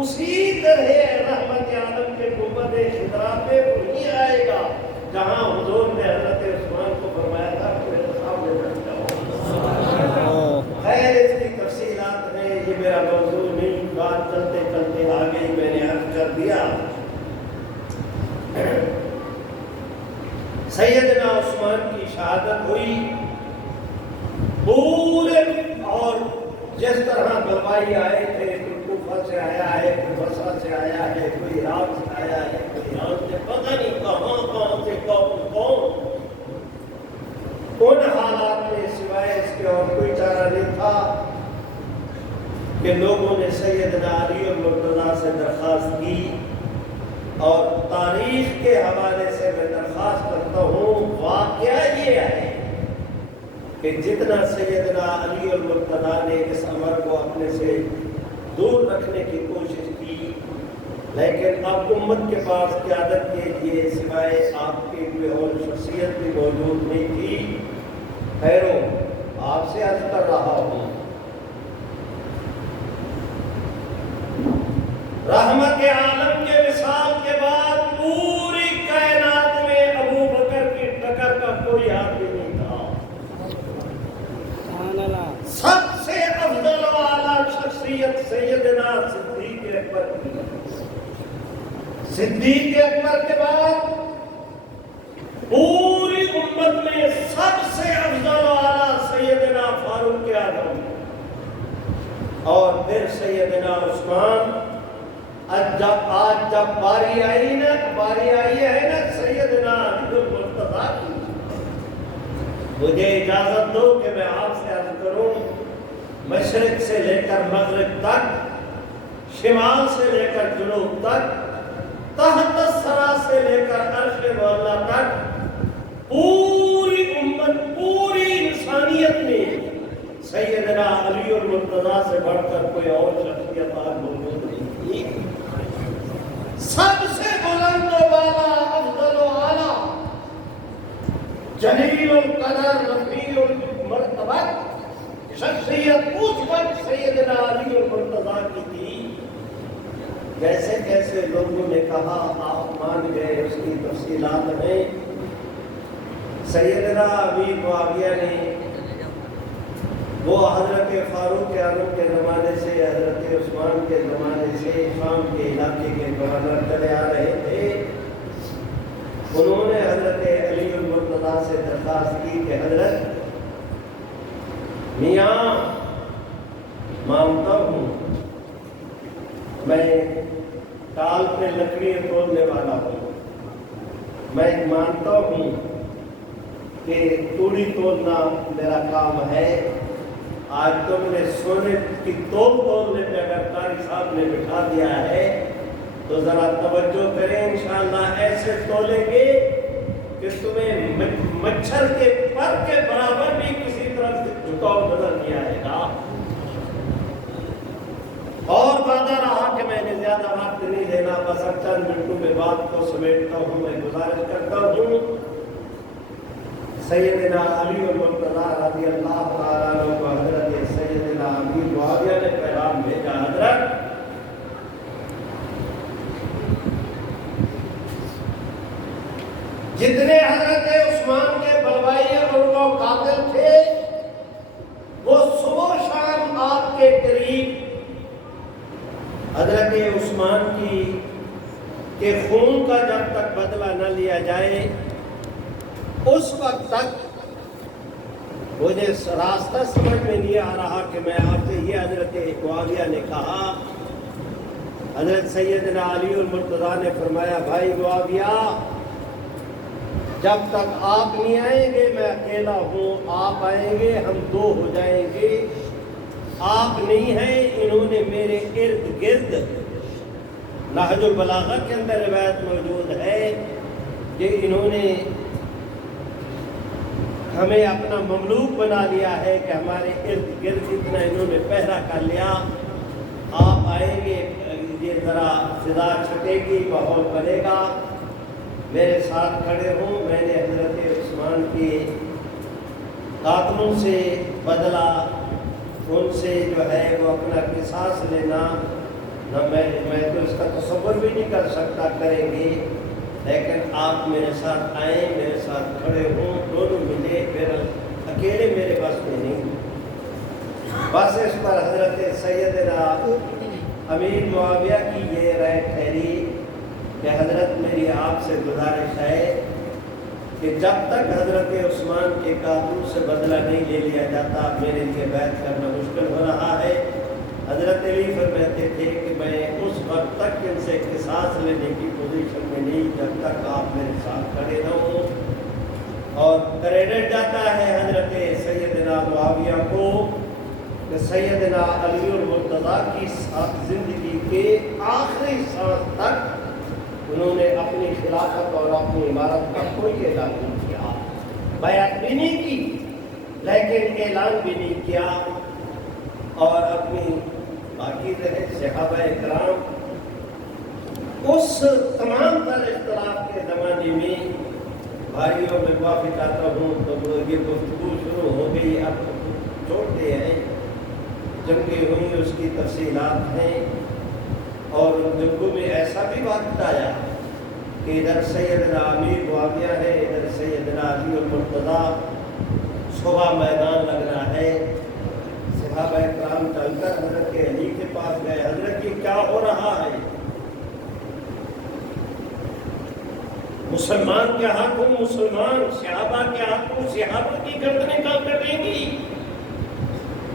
اسی طرح رحمت عالم کے گنبد خضرا پہ وہی آئے گا جہاں حضور نے حضرت عثمان کو فرمایا تھا کہ میرے سامنے بیٹھ جاؤ۔ خیر اس کی تفصیلات میں یہ میرا موضوع نہیں، بات چلتے چلتے آ گئی، میں نے عرض کر دیا۔ سیدنا عثمان کی شہادت ہوئی پورے، اور جس طرح بلوائی آئے تھے، کوئی کوفہ سے آیا ہے، کوئی بصرہ سے آیا ہے، کوئی عراق سے آیا ہے، کوئی ایران سے، پتہ نہیں کہاں سے کون ان حالات میں سوائے اس کے اور کوئی چارہ نہیں تھا کہ لوگوں نے سیدنا علی المرتضیٰ سے درخواست کی. اور تاریخ کے حوالے سے میں درخواست کرتا ہوں، واقعہ یہ ہے کہ جتنا سیدنا علی المرتضیٰ نے اس امر کو اپنے سے دور رکھنے کی کوشش کی، لیکن اب امت کے پاس قیادت کے لیے سوائے آپ کی کوئی اور شخصیت بھی موجود نہیں تھی. خیرو، آپ سے عرض کر رہا ہوں، رحمت عالم کے وصال کے بعد پوری کائنات میں ابو بکر کی ٹکر کا کوئی آدمی نہیں تھا. سبحان اللہ. سب سے افضل و اعلیٰ شخصیت سیدنا صدیق اکبر کی. صدیق اکبر کے بعد پوری امت میں سب سے افضل و اعلیٰ سیدنا فاروق اعظم، اور پھر سیدنا عثمان. آج جب باری آئی ہے نا سیدنا علی المرتضیٰ کی، مجھے اجازت دو کہ میں آپ سے عرض کروں، مشرق سے لے کر مغرب تک، شمال سے لے کر جنوب تک، تحت الثری سے لے کر عرش معلیٰ تک، پوری امت، پوری انسانیت میں سیدنا علی المرتضیٰ سے بڑھ کر کوئی اور شخصیت آج موجود نہیں تھی. سب سے بلند و بالا، افضل و اعلیٰ، جلیل القدر، رفیع المرتبت شخصیت اس وقت سیدنا علی المرتضیٰ کی تھی. کیسے کیسے لوگوں نے کہا، آپ مان گئے، اس کی تفصیلات میں سیدنا امیر معاویہ نے وہ حضرت فاروق اعظم کے زمانے سے، حضرت عثمان کے زمانے سے شام کے علاقے کے گورنر چلے آ رہے تھے. انہوں نے حضرت علی المرتضیٰ سے درخواست کی کہ حضرت میاں، مانتا ہوں میں ٹال پہ لکڑیاں توڑنے والا ہوں، میں مانتا ہوں کہ توڑی توڑنا میرا کام ہے. آج تم نے سونے کی تولنے پہ اگر قاری صاحب نے بٹھا دیا ہے تو ذرا توجہ کریں، انشاءاللہ ایسے تولیں گے کہ تمہیں مچھر کے پر کے برابر بھی کسی طرح سے جھکاؤ نظر نہیں آئے گا. اور وعدہ رہا کہ میں نے زیادہ وقت نہیں دینا، بس اب چند منٹوں میں بات کو سمیٹتا ہوں. میں گزارش کرتا ہوں سیدنا علی المرتضیٰ رضی اللہ تعالیٰ عنہ کو حضرت سیدنا امیر معاویہ نے پیغام بھیجا، حضرت جتنے حضرت عثمان کے بلوائے اور وہ قاتل تھے، وہ صبح و شام آپ کے قریب حضرت عثمان کے خون کا جب تک بدلہ نہ لیا جائے اس وقت تک مجھے راستہ سمجھ میں نہیں آ رہا کہ میں آپ سے یہ حضرت معاویہ نے کہا. حضرت سیدنا علی المرتضیٰ نے فرمایا، بھائی معاویہ، جب تک آپ نہیں آئیں گے میں اکیلا ہوں، آپ آئیں گے ہم دو ہو جائیں گے. آپ نہیں ہیں، انہوں نے میرے ارد گرد، نہج البلاغہ کے اندر روایت موجود ہے کہ انہوں نے ہمیں اپنا مملوک بنا لیا ہے کہ ہمارے ارد گرد اتنا انہوں نے پہرا کر لیا. آپ آئیں گے، یہ ذرا فضا چھٹے گی، ماحول بنے گا، میرے ساتھ کھڑے ہوں. میں نے حضرت عثمان کے قاتلوں سے بدلہ، ان سے جو ہے وہ اپنا قصاص لینا، نہ میں تو اس کا تصور بھی نہیں کر سکتا کریں گے، لیکن آپ میرے ساتھ آئیں، میرے ساتھ کھڑے ہوں، دونوں ملے، پھر اکیلے میرے بس میں نہیں. بس اس پر حضرت سیدنا امیر معاویہ کی یہ رائے ٹھہری کہ حضرت میری آپ سے گزارش ہے کہ جب تک حضرت عثمان کے قاتل سے بدلہ نہیں لے لیا جاتا میرے لیے بیعت کرنا مشکل ہو رہا ہے۔ حضرت علی فرماتے تھے کہ میں اس وقت تک ان سے قصاص لینے کی پوزیشن میں نہیں جب تک آپ میرے ساتھ کھڑے نہ ہوں۔ اور کریڈٹ جاتا ہے حضرت سیدنا معاویہ کو کہ سیدنا علی المرتضیٰ کی زندگی کے آخری سانس تک انہوں نے اپنی خلافت اور اپنی عمارت کا کوئی اعلان نہیں کیا، بیعت بھی نہیں کی لیکن اعلان بھی نہیں کیا، اور اپنی باقی رہے صحابہ کرام۔ اس تمام تر اختلاف کے زمانے میں بھائیوں میں معافی چاہتا ہوں تو یہ گفتگو شروع ہو گئی، اب چھوڑتے ہیں، جنگیں ہوئی اس کی تفصیلات ہیں، اور ان جنگوں میں ایسا بھی وقت بتایا کہ ادھر سیدنا امیر معاویہ ہے، ادھر سیدنا علی المرتضیٰ، صبح میدان لگنا ہے۔ صحابہ کرام چل کر حضرت علی کے پاس گئے، حضرت یہ کیا ہو رہا ہے؟ مسلمان کے حق ہوں مسلمان، صحابہ کے حق ہوں صحابہ کی گردنیں کٹیں گی۔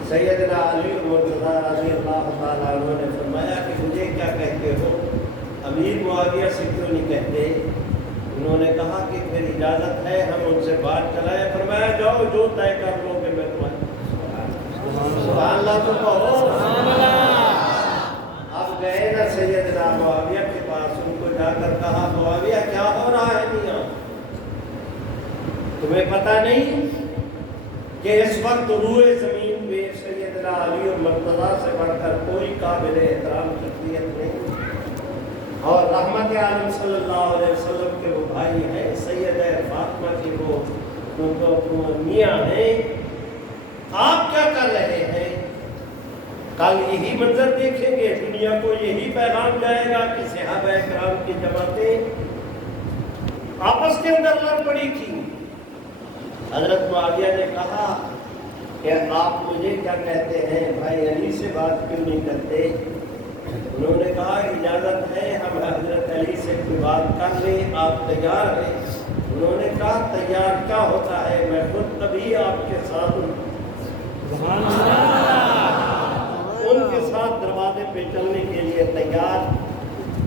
سیدنا علی المرتضیٰ رضی اللہ تعالیٰ عنہ نے فرمایا کہ مجھے کیا کہتے ہو، امیر معاویہ سے کیوں نہیں کہتے؟ انہوں نے کہا کہ پھر اجازت ہے ہم ان سے بات چلائیں۔ فرمایا جاؤ جو طے کر لو گے میں تمہارے سبحان اللہ تو کہو۔ اب گئے نا سیدنا معاویہ کے پاس، ان کو جا کر کہا معاویہ کیا ہو رہا ہے میاں، تمہیں پتہ نہیں کہ اس وقت روئے زمین پہ سیدنا علی اور مرتضیٰ سے بڑھ کر کوئی قابل احترام شخصیت نہیں، اور رحمت عالم صلی اللہ علیہ وسلم کے وہ بھائی ہیں، سیدہ فاطمہ کی وہ میاں ہیں، آپ کیا کر رہے ہیں؟ کل یہی منظر دیکھیں گے، دنیا کو یہی پیغام جائے گا کہ صحابہ کرام کی جماعتیں آپس کے اندر لڑ پڑی تھی۔ حضرت معاویہ نے کہا کہ آپ مجھے کیا کہتے ہیں، بھائی علی سے بات کیوں نہیں کرتے؟ انہوں نے کہا اجازت ہے ہم حضرت علی سے کوئی بات کر لیں، آپ تیار ہیں؟ انہوں نے کہا تیار کیا ہوتا ہے، میں خود کبھی آپ کے ساتھ ان کے ساتھ دروازے پہ چلنے کے لیے تیار۔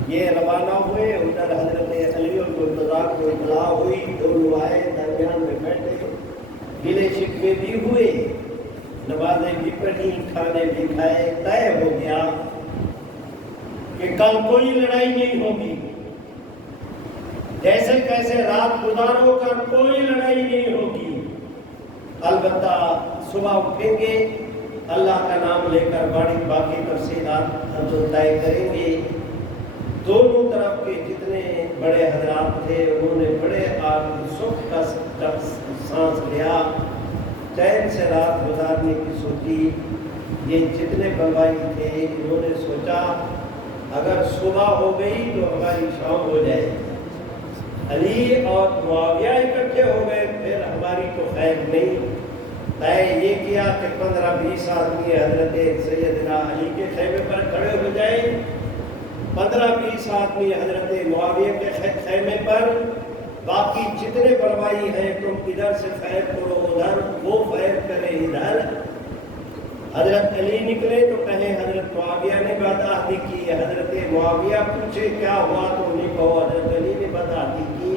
یہ روانہ ہوئے، ادھر حضرت علی المرتضیٰ کو اطلاع ہوئی، دونوں آئے، درمیان میں بیٹھے، گلے شکوے بھی ہوئے، نمازیں بھی پڑھی، کھانے بھی کھائے، طے ہو گیا کہ کل کوئی لڑائی نہیں ہوگی، جیسے کیسے رات گزارو کر کوئی لڑائی نہیں ہوگی، البتہ صبح اٹھیں گے اللہ کا نام لے کر باقی تفصیلات ہم طے کریں گے۔ دونوں طرف کے جتنے بڑے حضرات تھے انہوں نے بڑے سکھ کا سانس لیا، چین سے رات گزارنے کی سوچی۔ یہ جتنے بلوائی تھے انہوں نے سوچا اگر صبح ہو گئی تو ہماری شام ہو جائے، علی اور معاویہ اکٹھے ہو گئے پھر ہماری تو خیر نہیں۔ طے یہ کیا کہ 15-20 آدمی حضرت سیدنا علی کے خیمے پر کھڑے ہو جائیں، 15-20 آدمی حضرت معاویہ کے خیمے پر، باقی جتنے بلوائی ہیں تم ادھر سے فائر کرو ادھر، وہ فائر کرے ادھر۔ حضرت علی نکلے تو کہیں حضرت معاویہ نے بدعہدی کی، حضرت معاویہ پوچھے کیا ہوا تو نہیں کہو حضرت علی نے بدعہدی کی۔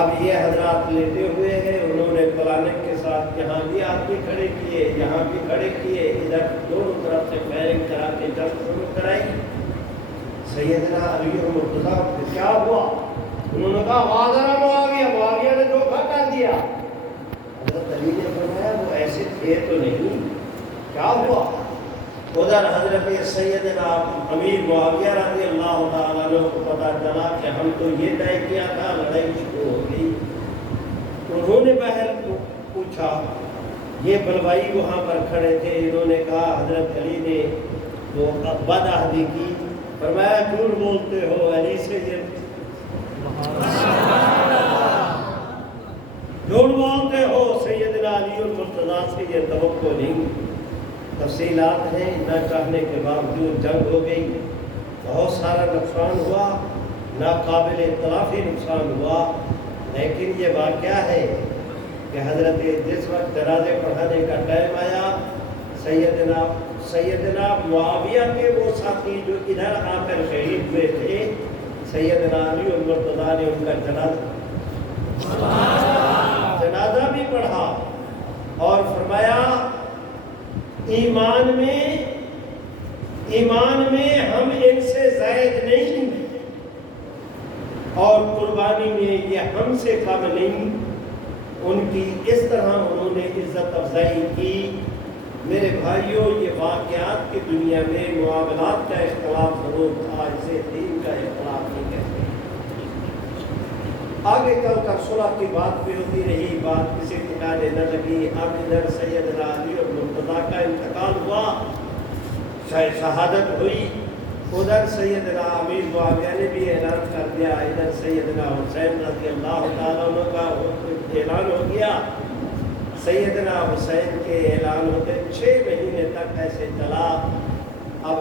اب یہ حضرات لیٹے ہوئے ہیں، انہوں نے پلانک کے ساتھ یہاں بھی آدمی کھڑے کیے، یہاں بھی کھڑے کیے، ادھر دونوں طرف سے فائرنگ کرا کے جنگ شروع کرائی۔ سیدنا علی المرتضیٰ کیا ہوا؟ انہوں نے کہا واضح معاویہ نے دھوکہ کر دیا۔ حضرت علی نے فرمایا وہ ایسے تھے تو نہیں، کیا ہوا؟ ادھر حضرت سیدنا امیر معاویہ رضی اللہ تعالیٰ عنہ کو پتہ چلا کہ ہم تو یہ طے کیا تھا، لڑائی شروع ہو گئی۔ انہوں نے بہر پوچھا، یہ بلوائی وہاں پر کھڑے تھے، انہوں نے کہا حضرت علی نے وہ بدعہدی کی۔ فرمایا جھوٹ بولتے ہو، علی سے یہ جھوٹ بولتے ہو، سیدنا علی المرتضیٰ سے یہ توقع نہیں۔ تفصیلات ہیں، نہ چاہنے کے باوجود جنگ ہو گئی، بہت سارا نقصان ہوا، ناقابل تلافی نقصان ہوا، لیکن یہ واقعہ ہے کہ حضرت جس وقت جنازے پڑھانے کا ٹائم آیا، سیدنا معاویہ کے وہ ساتھی جو ادھر آ کر شہید ہوئے تھے، سیدنا علی المرتضیٰ نے ان کا جنازہ بھی پڑھا اور فرمایا ایمان میں ہم ان سے زائد نہیں اور قربانی میں یہ ہم سے کم نہیں۔ ان کی اس طرح انہوں نے عزت افزائی کی۔ میرے بھائیوں، یہ واقعات کی دنیا میں معاملات کا اختلاف ضرور تھا، اسے دین کا اختلاف نہیں کہتے۔ آگے چل کر صلح کی بات بھی ہوتی رہی، بات کسی ٹھکانے نہ لگی۔ اب ادھر سیدنا علی اور مرتضیٰ کا انتقال ہوا، شہادت ہوئی، ادھر سیدنا امیر معاویہ نے بھی اعلان کر دیا، ادھر سیدنا حسین رضی اللہ تعالیٰ عنہ کا اعلان ہو گیا۔ سیدنا حسین کے اعلان ہوتے 6 مہینے تک ایسے چلا۔ اب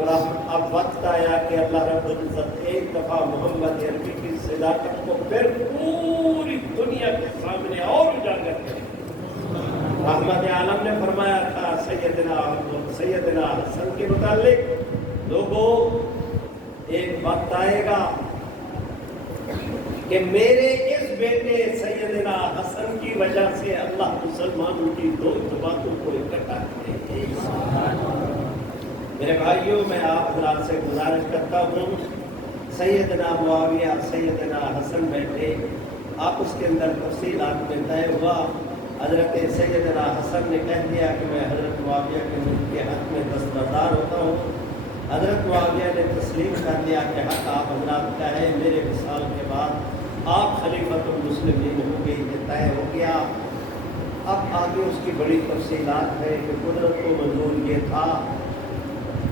وقت آیا کہ اللہ رب العزت ایک دفعہ محمد عربی کی صداقت کو پھر پوری دنیا کے سامنے اور اجاگر کرے۔ رحمت عالم نے فرمایا تھا سیدنا حسن کے متعلق، لوگوں ایک وقت آئے گا کہ میرے اس بیٹے سیدنا حسن کی وجہ سے اللہ مسلمانوں کی 2 جماعتوں کو اکٹھا کرے گا۔ میرے بھائیوں، میں آپ حضرات سے گزارش کرتا ہوں، سیدنا معاویہ سیدنا حسن بیٹھے، آپ اس کے اندر تفصیلات میں طے ہوا۔ حضرت سیدنا حسن نے کہہ دیا کہ میں حضرت معاویہ کے ملک کے حق میں دستبردار ہوتا ہوں۔ حضرت معاویہ نے تسلیم کر دیا کہ حق آپ حضرات کا ہے، میرے وصال کے بعد آپ خلیفۃ المسلمین ہوں گے، یہ طے ہو گیا۔ اب آگے اس کی بڑی تفصیلات ہے کہ قدرت کو منظور یہ تھا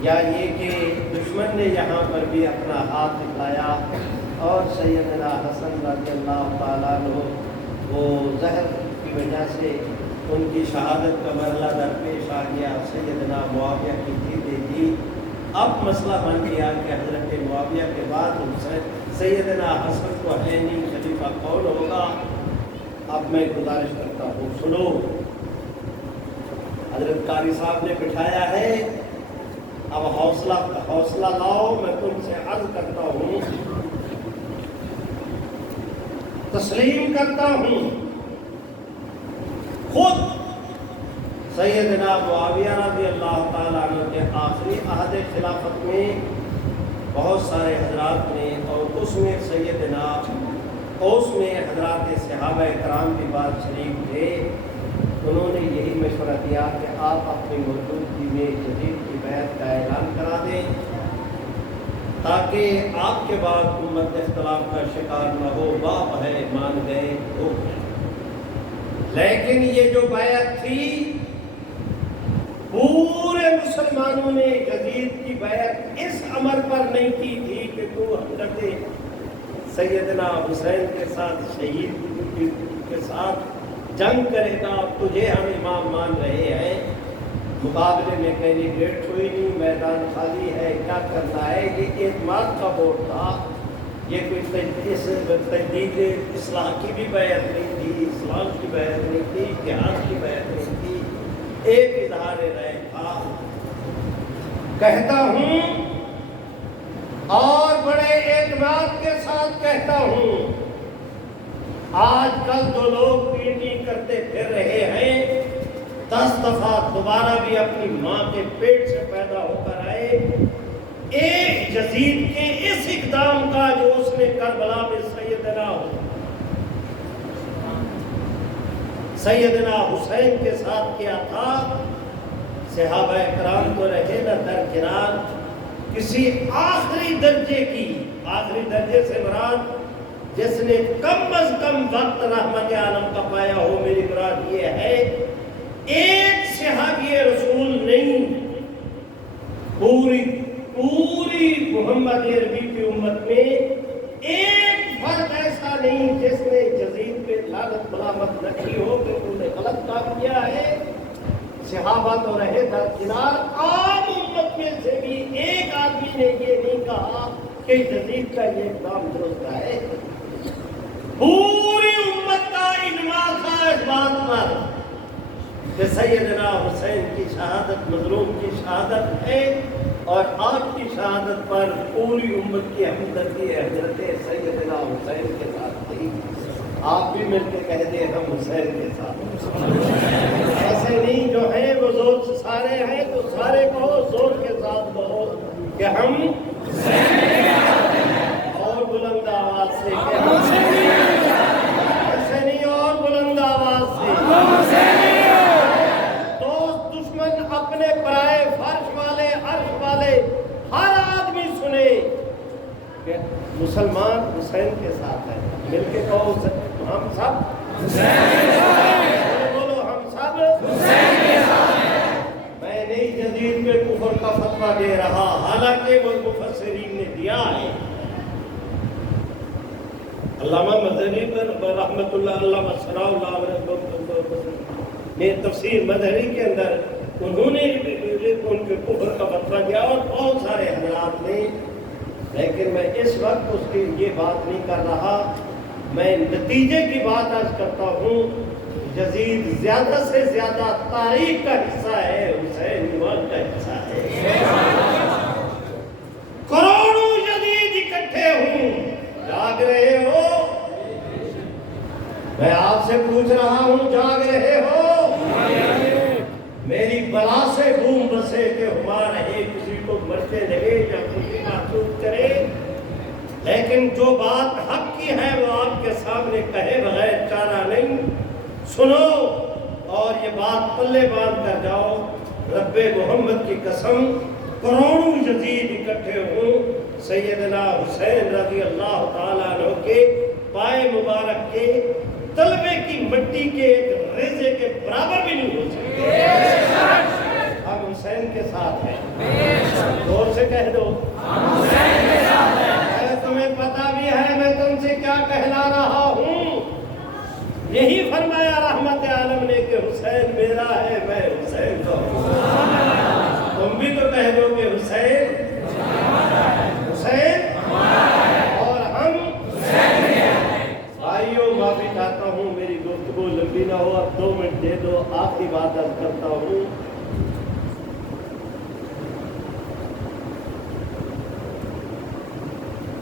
یا یہ کہ دشمن نے یہاں پر بھی اپنا ہاتھ دکھایا اور سیدنا حسن رضی اللہ تعالیٰ عنہ وہ زہر کی وجہ سے ان کی شہادت کا مرحلہ درپیش آ گیا۔ سیدنا معاویہ کی جیتیں جی۔ اب مسئلہ بن گیا کہ حضرت معاویہ کے بعد سیدنا حسن کو ہے نہیں، خلیفہ کون ہوگا؟ اب میں گزارش کرتا ہوں، سنو، حضرت قاری صاحب نے بٹھایا ہے، اب حوصلہ لاؤ، میں تم سے عرض کرتا ہوں، تسلیم کرتا ہوں، خود سیدنا معاویہ رضی اللہ تعالیٰ عنہ کے آخری عہد خلافت میں بہت سارے حضرات نے، اور اس میں حضرات صحابہ کرام بھی بات شریک تھے، انہوں نے یہی مشورہ دیا کہ آپ اپنی موجودگی میں جدید کی بیعت کا اعلان کرا دیں تاکہ آپ کے بعد امت اختلاف کا شکار نہ ہو۔ باپ ہے، مان گئے ہو، لیکن یہ جو بیعت تھی پورے مسلمانوں نے جدید کی بیعت اس امر پر نہیں کی تھی کہ تو حضرت سیدنا حسین کے ساتھ شہید کے ساتھ جنگ کرے گا، تجھے ہم امام مان رہے ہیں، مقابلے میں کینڈیڈیٹ ہوئی نہیں، میدان خالی ہے، کیا کرنا ہے۔ یہ اعتماد کا ووٹ تھا، یہ کوئی تجدید اصلاح کی بھی بیعت نہیں تھی، اسلام کی بیعت نہیں تھی، جہاد کی بیعت نہیں تھی، ایک اظہار رائے تھا۔ کہتا ہوں اور بڑے اعتماد کے ساتھ کہتا ہوں، آج کل جو لوگ پیٹی کرتے پھر رہے ہیں، 10 دفعہ دوبارہ بھی اپنی ماں کے پیٹ سے پیدا ہو کر آئے، ایک یزید کے اس اقدام کا جو اس نے کربلا میں سیدنا حسین کے ساتھ کیا تھا، صحابہ کرام تو رہے نہ درکنار، کسی آخری درجے سے مراد جس نے کم از کم وقت رحمت عالم کا پایا ہو، میری مراد یہ ہے ایک صحابی رسول نہیں، پوری محمد عربی کی امت میں ایک فرد ایسا نہیں جس نے یزید پہ لعنت ملامت نہ کی ہو کہ انہوں نے غلط کام کیا ہے۔ صحابہ تو رہے درکنار، عام امت میں سے بھی ایک آدمی نے یہ نہیں کہا کہ یزید کا یہ اقدام درست ہے۔ پوری امت اجماع تھا اس بات پر کہ سیدنا حسین کی شہادت مظلوم کی شہادت ہے، اور آپ کی شہادت پر پوری امت کی ہمدردی حضرت سیدنا حسین کے ساتھ تھی۔ آپ بھی مل کے کہہ دیں ہم حسین کے ساتھ۔ ایسے نہیں جو ہے وہ زور سے سارے ہیں تو سارے کہو، زور کے ساتھ کہو کہ ہم اور بلند آواز سے کہ ہم ایسے نہیں، اور بلند آواز سے دوست دشمن اپنے پرائے فرش والے عرش والے ہر آدمی سنے کہ مسلمان حسین کے ساتھ ہے۔ مل کے کہو ہم سب بولو ہم سب میں نئی جدید میں کفر کا فتویٰ دے رہا، حالانکہ وہ مفسرین نے دیا ہے۔ علامہ مظہری پر رحمت اللہ، علامہ ثناء اللہ نے تفسیر مظہری کے اندر انہوں نے ان کے کفر کا فتویٰ دیا، اور بہت سارے حضرات نے، لیکن میں اس وقت اس کی یہ بات نہیں کر رہا، میں نتیجے کی بات آج کرتا ہوں۔ یزید زیادہ سے زیادہ تاریخ کا حصہ ہے، حسین ایمان کا حصہ ہے۔ کروڑوں یزید اکٹھے ہوں، جاگ رہے ہو؟ میں آپ سے پوچھ رہا ہوں، جاگ رہے ہو؟ میری بلا سے بوم بسے کہ ہمارا رہے، کسی کو مرتے لگے یا کسی محسوس کرے، لیکن جو بات حق کی ہے وہ آپ کے سامنے کہے بغیر چارہ نہیں۔ سنو اور یہ بات پلے باندھ کر جاؤ، رب محمد کی قسم، کروڑوں یزید اکٹھے ہوں، سیدنا حسین رضی اللہ تعالیٰ عنہ کے پائے مبارک کے طلبے کی مٹی کے ایک ریزے کے برابر بھی نہیں ہو سکتے۔ ہم حسین کے ساتھ ہیں، زور سے کہہ دو تمہیں پتا بھی ہے میں تم سے کیا کہلا رہا ہوں۔ یہی فرمایا رحمت عالم نے کہ حسین میرا ہے، میں حسین کا ہوں۔ تم بھی تو کہہ دو کہ حسین حسین اور ہم بھائیوں، معافی چاہتا ہوں میری گفتگو لمبی نہ ہو، اب 2 منٹ دے دو، آپ کی بات عرض کرتا ہوں۔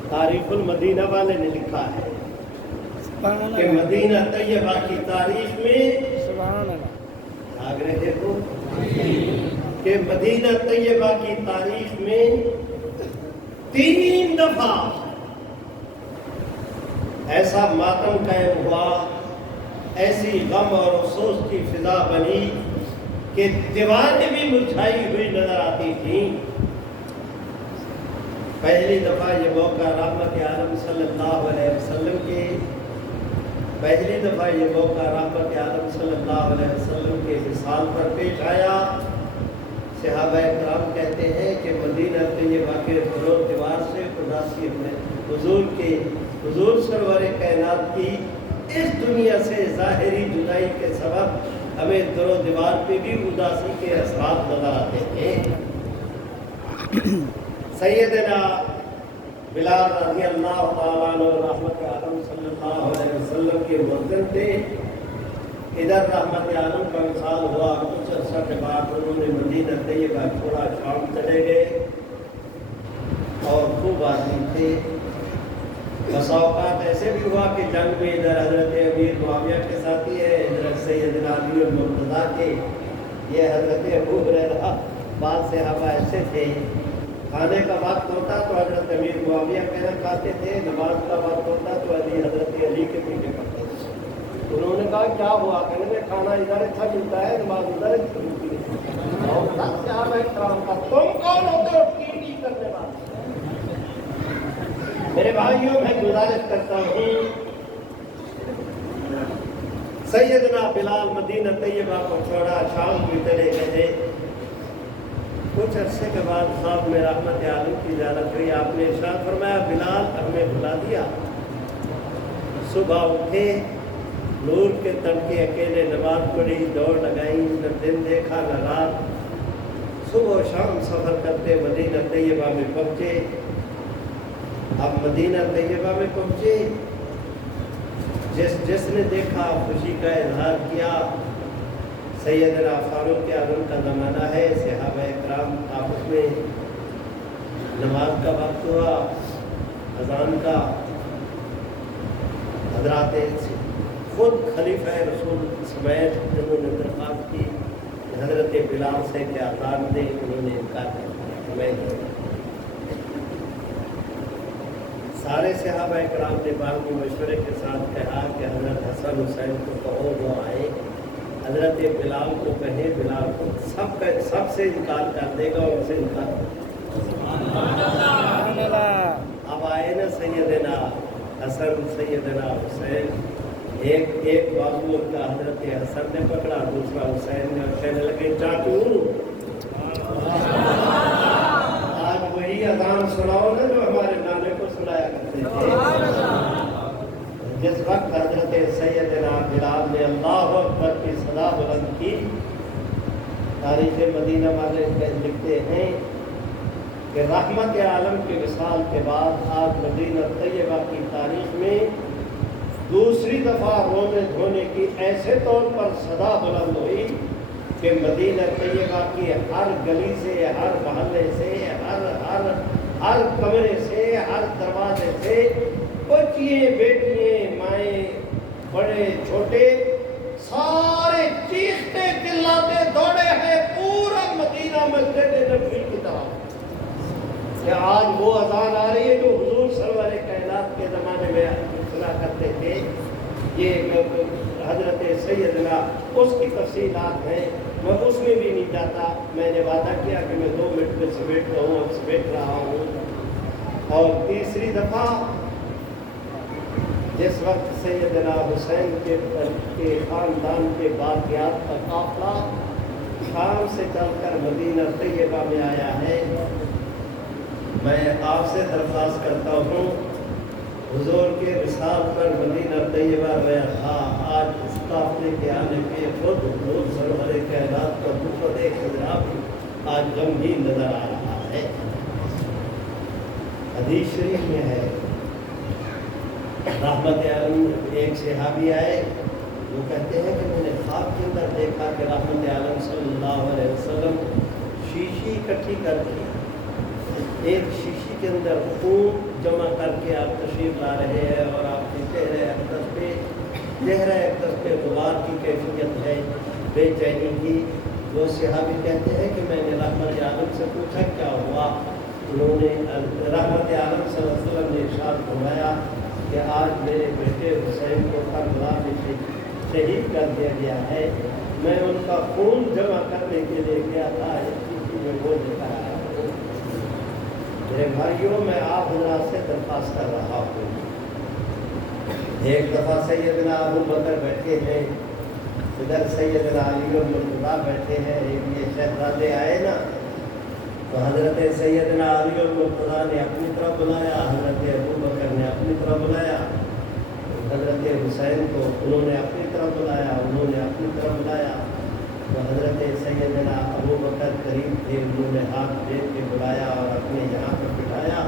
تاریخ المدینہ والے نے لکھا ہے کہ مدینہ طیبہ کی تاریخ میں آگ رہے ہو کہ مدینہ طیبہ کی تاریخ میں 3 دفعہ ایسا ماتم قائم ہوا، ایسی غم اور افسوس کی فضا بنی کہ دیواریں بھی مرجھائی ہوئی نظر آتی تھیں۔ پہلی دفعہ یہ موقع رحمت عالم صلی اللہ علیہ وسلم کے پہلی دفعہ یہ موقع رحمت عالم صلی اللہ علیہ وسلم کے وصال پر پیش آیا۔ صحابہ کرام کہتے ہیں کہ مدینہ طیبہ کے در و دیوار سے اداسی اپنے حضور سرور کائنات کی اس دنیا سے ظاہری جدائی کے سبب ہمیں در و دیوار پہ بھی اداسی کے اثرات نظر آتے ہیں۔ سیدنا بلال رضی اللہ تعالیٰ عنہ رحمت عالم صلی اللہ علیہ وسلم کے مؤذن تھے۔ ادھر رحمت عالم کا وصال ہوا، کچھ عرصہ کے بعد انہوں نے مدینہ طیبہ چھوڑا، شام چلے گئے، اور خوب آدمی تھے۔ بسا اوقات ایسے بھی ہوا کہ جنگ میں ادھر حضرت امیر معاویہ کے ساتھی ہے، ادھر سیدنا علی المرتضیٰ کے، یہ حضرت ابو ہریرہ، بعض صحابہ ایسے تھے۔ کھانے کا وقت ہوتا تو حضرت امیر معاویہ کہنا کھاتے تھے، نماز کا وقت ہوتا تو حضرت علی کے پیچھے کرتے تھے۔ انہوں نے کہا کیا ہوا؟ کہنے میں کھانا ادھر اچھا ملتا ہے، نماز ادھر اچھی ملتی ہے، اور کیا میں کام کا تم کون ہوتے ہو کی کرنے والے؟ میرے بھائیوں میں گزارش کرتا ہوں، سیدنا بلال مدینہ طیبہ کو چھوڑا، شام بھی چلے گئے۔ کچھ عرصے کے بعد خواب میں رحمت عالم کی زیارت ہوئی، آپ نے ارشاد فرمایا بلال ہمیں بلا دیا۔ صبح اٹھے، نور کے تڑکے اکیلے نماز پڑھی، دوڑ لگائی، نہ دن دیکھا نہ رات، صبح و شام سفر کرتے مدینہ طیبہ میں پہنچے۔ اب مدینہ طیبہ میں پہنچے، جس نے دیکھا خوشی کا اظہار کیا۔ سیدنا فاروق اعظم کا زمانہ ہے، صحابہ اکرام آپس میں نماز کا وقت ہوا، اذان کا، حضرات خود خلیفہ رسول سمیت انہوں نے درخواست کی کہ حضرت بلال سے کہ اذان دیں، انہوں نے انکار کر دیا، میں نہیں۔ سارے صحابہ کرام نے باہمی مشورے کے ساتھ کہا کہ حضرت حسن حسین کو کہو وہ آئیں، حضرت بلال کو کہیں، بلال کو سب سے انکار کر دے گا اور اسے انکار اب آئے نا سیدنا حسن سیدنا حسین، ایک بازو ان کا حضرت حسن نے پکڑا، دوسرا حسین نے، اور کہنے لگے چاچو آج وہی اذان سناؤ نا جو ہمارے نانے کو سنایا کرتے تھے۔ جس وقت حضرت سیدنا بلال نے اللہ اکبر کی صدا بلند کی، تاریخ مدینہ والے لکھتے ہیں کہ رحمت عالم کے وصال کے بعد آج مدینہ طیبہ کی تاریخ میں دوسری دفعہ روزے دھونے کی ایسے طور پر صدا بلند ہوئی کہ مدینہ طیبہ کی ہر گلی سے، ہر محلے سے، ہر کمرے سے، ہر دروازے سے بچیاں، بیٹیاں، مائیں، بڑے چھوٹے، سارے چیختے چلاتے دوڑے ہیں پورا مدینہ مسجد نبوی کی طرف کہ آج وہ اذان آ رہی ہے جو حضور سرور کائنات کے زمانے میں سنا کرتے تھے۔ یہ حضرت سیدنا اس کی تفصیلات ہیں، میں اس میں بھی نہیں جاتا، میں نے وعدہ کیا کہ میں 2 منٹ میں سمیٹتا ہوں، اب سمیٹ رہا ہوں۔ اور تیسری دفعہ جس وقت سیدنا حسین کے خاندان کے باقیات کا قافلہ شام سے چل کر مدینہ طیبہ میں آیا ہے، میں آپ سے درخواست کرتا ہوں حضور کے وصال پر مدینہ طیبہ میں تھا، آج اس قافلے کے آنے پہ خود حضور سرور کائنات کا بخود خضراب آج غمگین نظر آ رہا ہے۔ حدیث شریف میں ہے، رحمت عالم ایک صحابی آئے، وہ کہتے ہیں کہ میں نے خواب کے اندر دیکھا کہ رحمت عالم صلی اللہ علیہ وسلم شیشی اکٹھی کر کے ایک شیشی کے اندر خون جمع کر کے آپ تشریف لا رہے ہیں، اور آپ کے چہرہ اقدس پہ غبار کی کیفیت ہے، بے چینی کی۔ وہ صحابی کہتے ہیں کہ میں نے رحمت عالم سے پوچھا کیا ہوا، انہوں نے رحمت عالم صلی اللہ علیہ وسلم نے ارشاد فرمایا کہ آج میرے بیٹے حسین کو کربلا میں شہید کر دیا گیا ہے، میں ان کا خون جمع کرنے کے لیے گیا تھا، اس میں وہ لے کر آیا ہوں۔ میرے بھائیوں، میں آپ حضرات سے درخواست کر رہا ہوں، ایک دفعہ سیدنا ابو بکر بیٹھے ہیں، ادھر سیدنا علی المرتضیٰ بیٹھے ہیں، ایک یہ شہزادے آئے نا تو حضرت سیدنا علی المرتضیٰ نے اپنی طرف بلایا، حضرت ابو بکر نے اپنی طرف بلایا، حضرت حسین کو انہوں نے اپنی طرف بلایا، انہوں نے اپنی طرف بلایا، تو حضرت سیدنا ابو بکر قریب تھے، انہوں نے ہاتھ دے کے بلایا اور اپنے یہاں پر بٹھایا،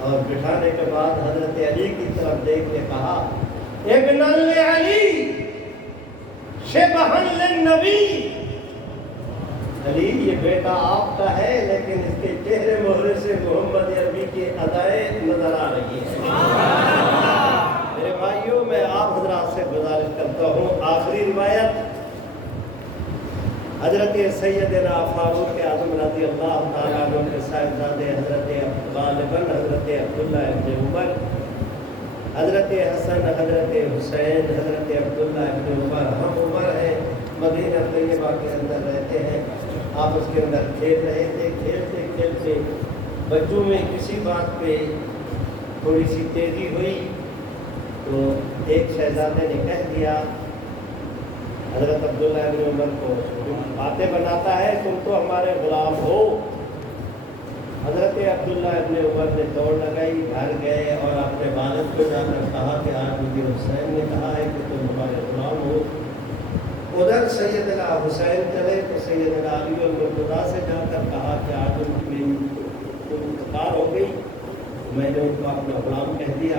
اور بٹھانے کے بعد حضرت علی کی طرف دیکھ کے کہا ابن علی شبہن للنبی، علی یہ بیٹا آپ کا ہے لیکن اس کے چہرے مہرے سے محمد عربی کی ادائیں نظر آ رہی ہیں۔ میرے بھائیوں، میں آپ حضرات سے گزارش کرتا ہوں، آخری روایت حضرت سیدنا فاروق اعظم رضی اللہ تعالیٰ عنہ کے صاحبزادے حضرت غالباً حضرت عبداللہ ابن عمر، حضرت حسن، حضرت حسین، حضرت عبداللہ ابن عمر، ہم عمر ہیں، مدینہ طیبہ کے اندر رہتے ہیں، آپ اس کے اندر کھیل رہے تھے، کھیلتے کھیلتے بچوں میں کسی بات پہ تھوڑی سی تیزی ہوئی تو ایک شہزادے نے کہہ دیا حضرت عبداللہ ابن عمر کو، باتیں بناتا ہے تم تو ہمارے غلام ہو۔ حضرت عبداللہ ابن عمر نے دوڑ لگائی، گھر گئے اور اپنے والد کو جا کر کہا کہ آج مجھے حسین نے کہا ہے کہ تم ہمارے غلام ہو۔ ادھر سیدنا حسین چلے تو سیدنا علی المرتضیٰ سے جا کر کہا کہ آج ان کی انتقال ہو گئی، میں نے ان کو اپنا غلام کہہ دیا۔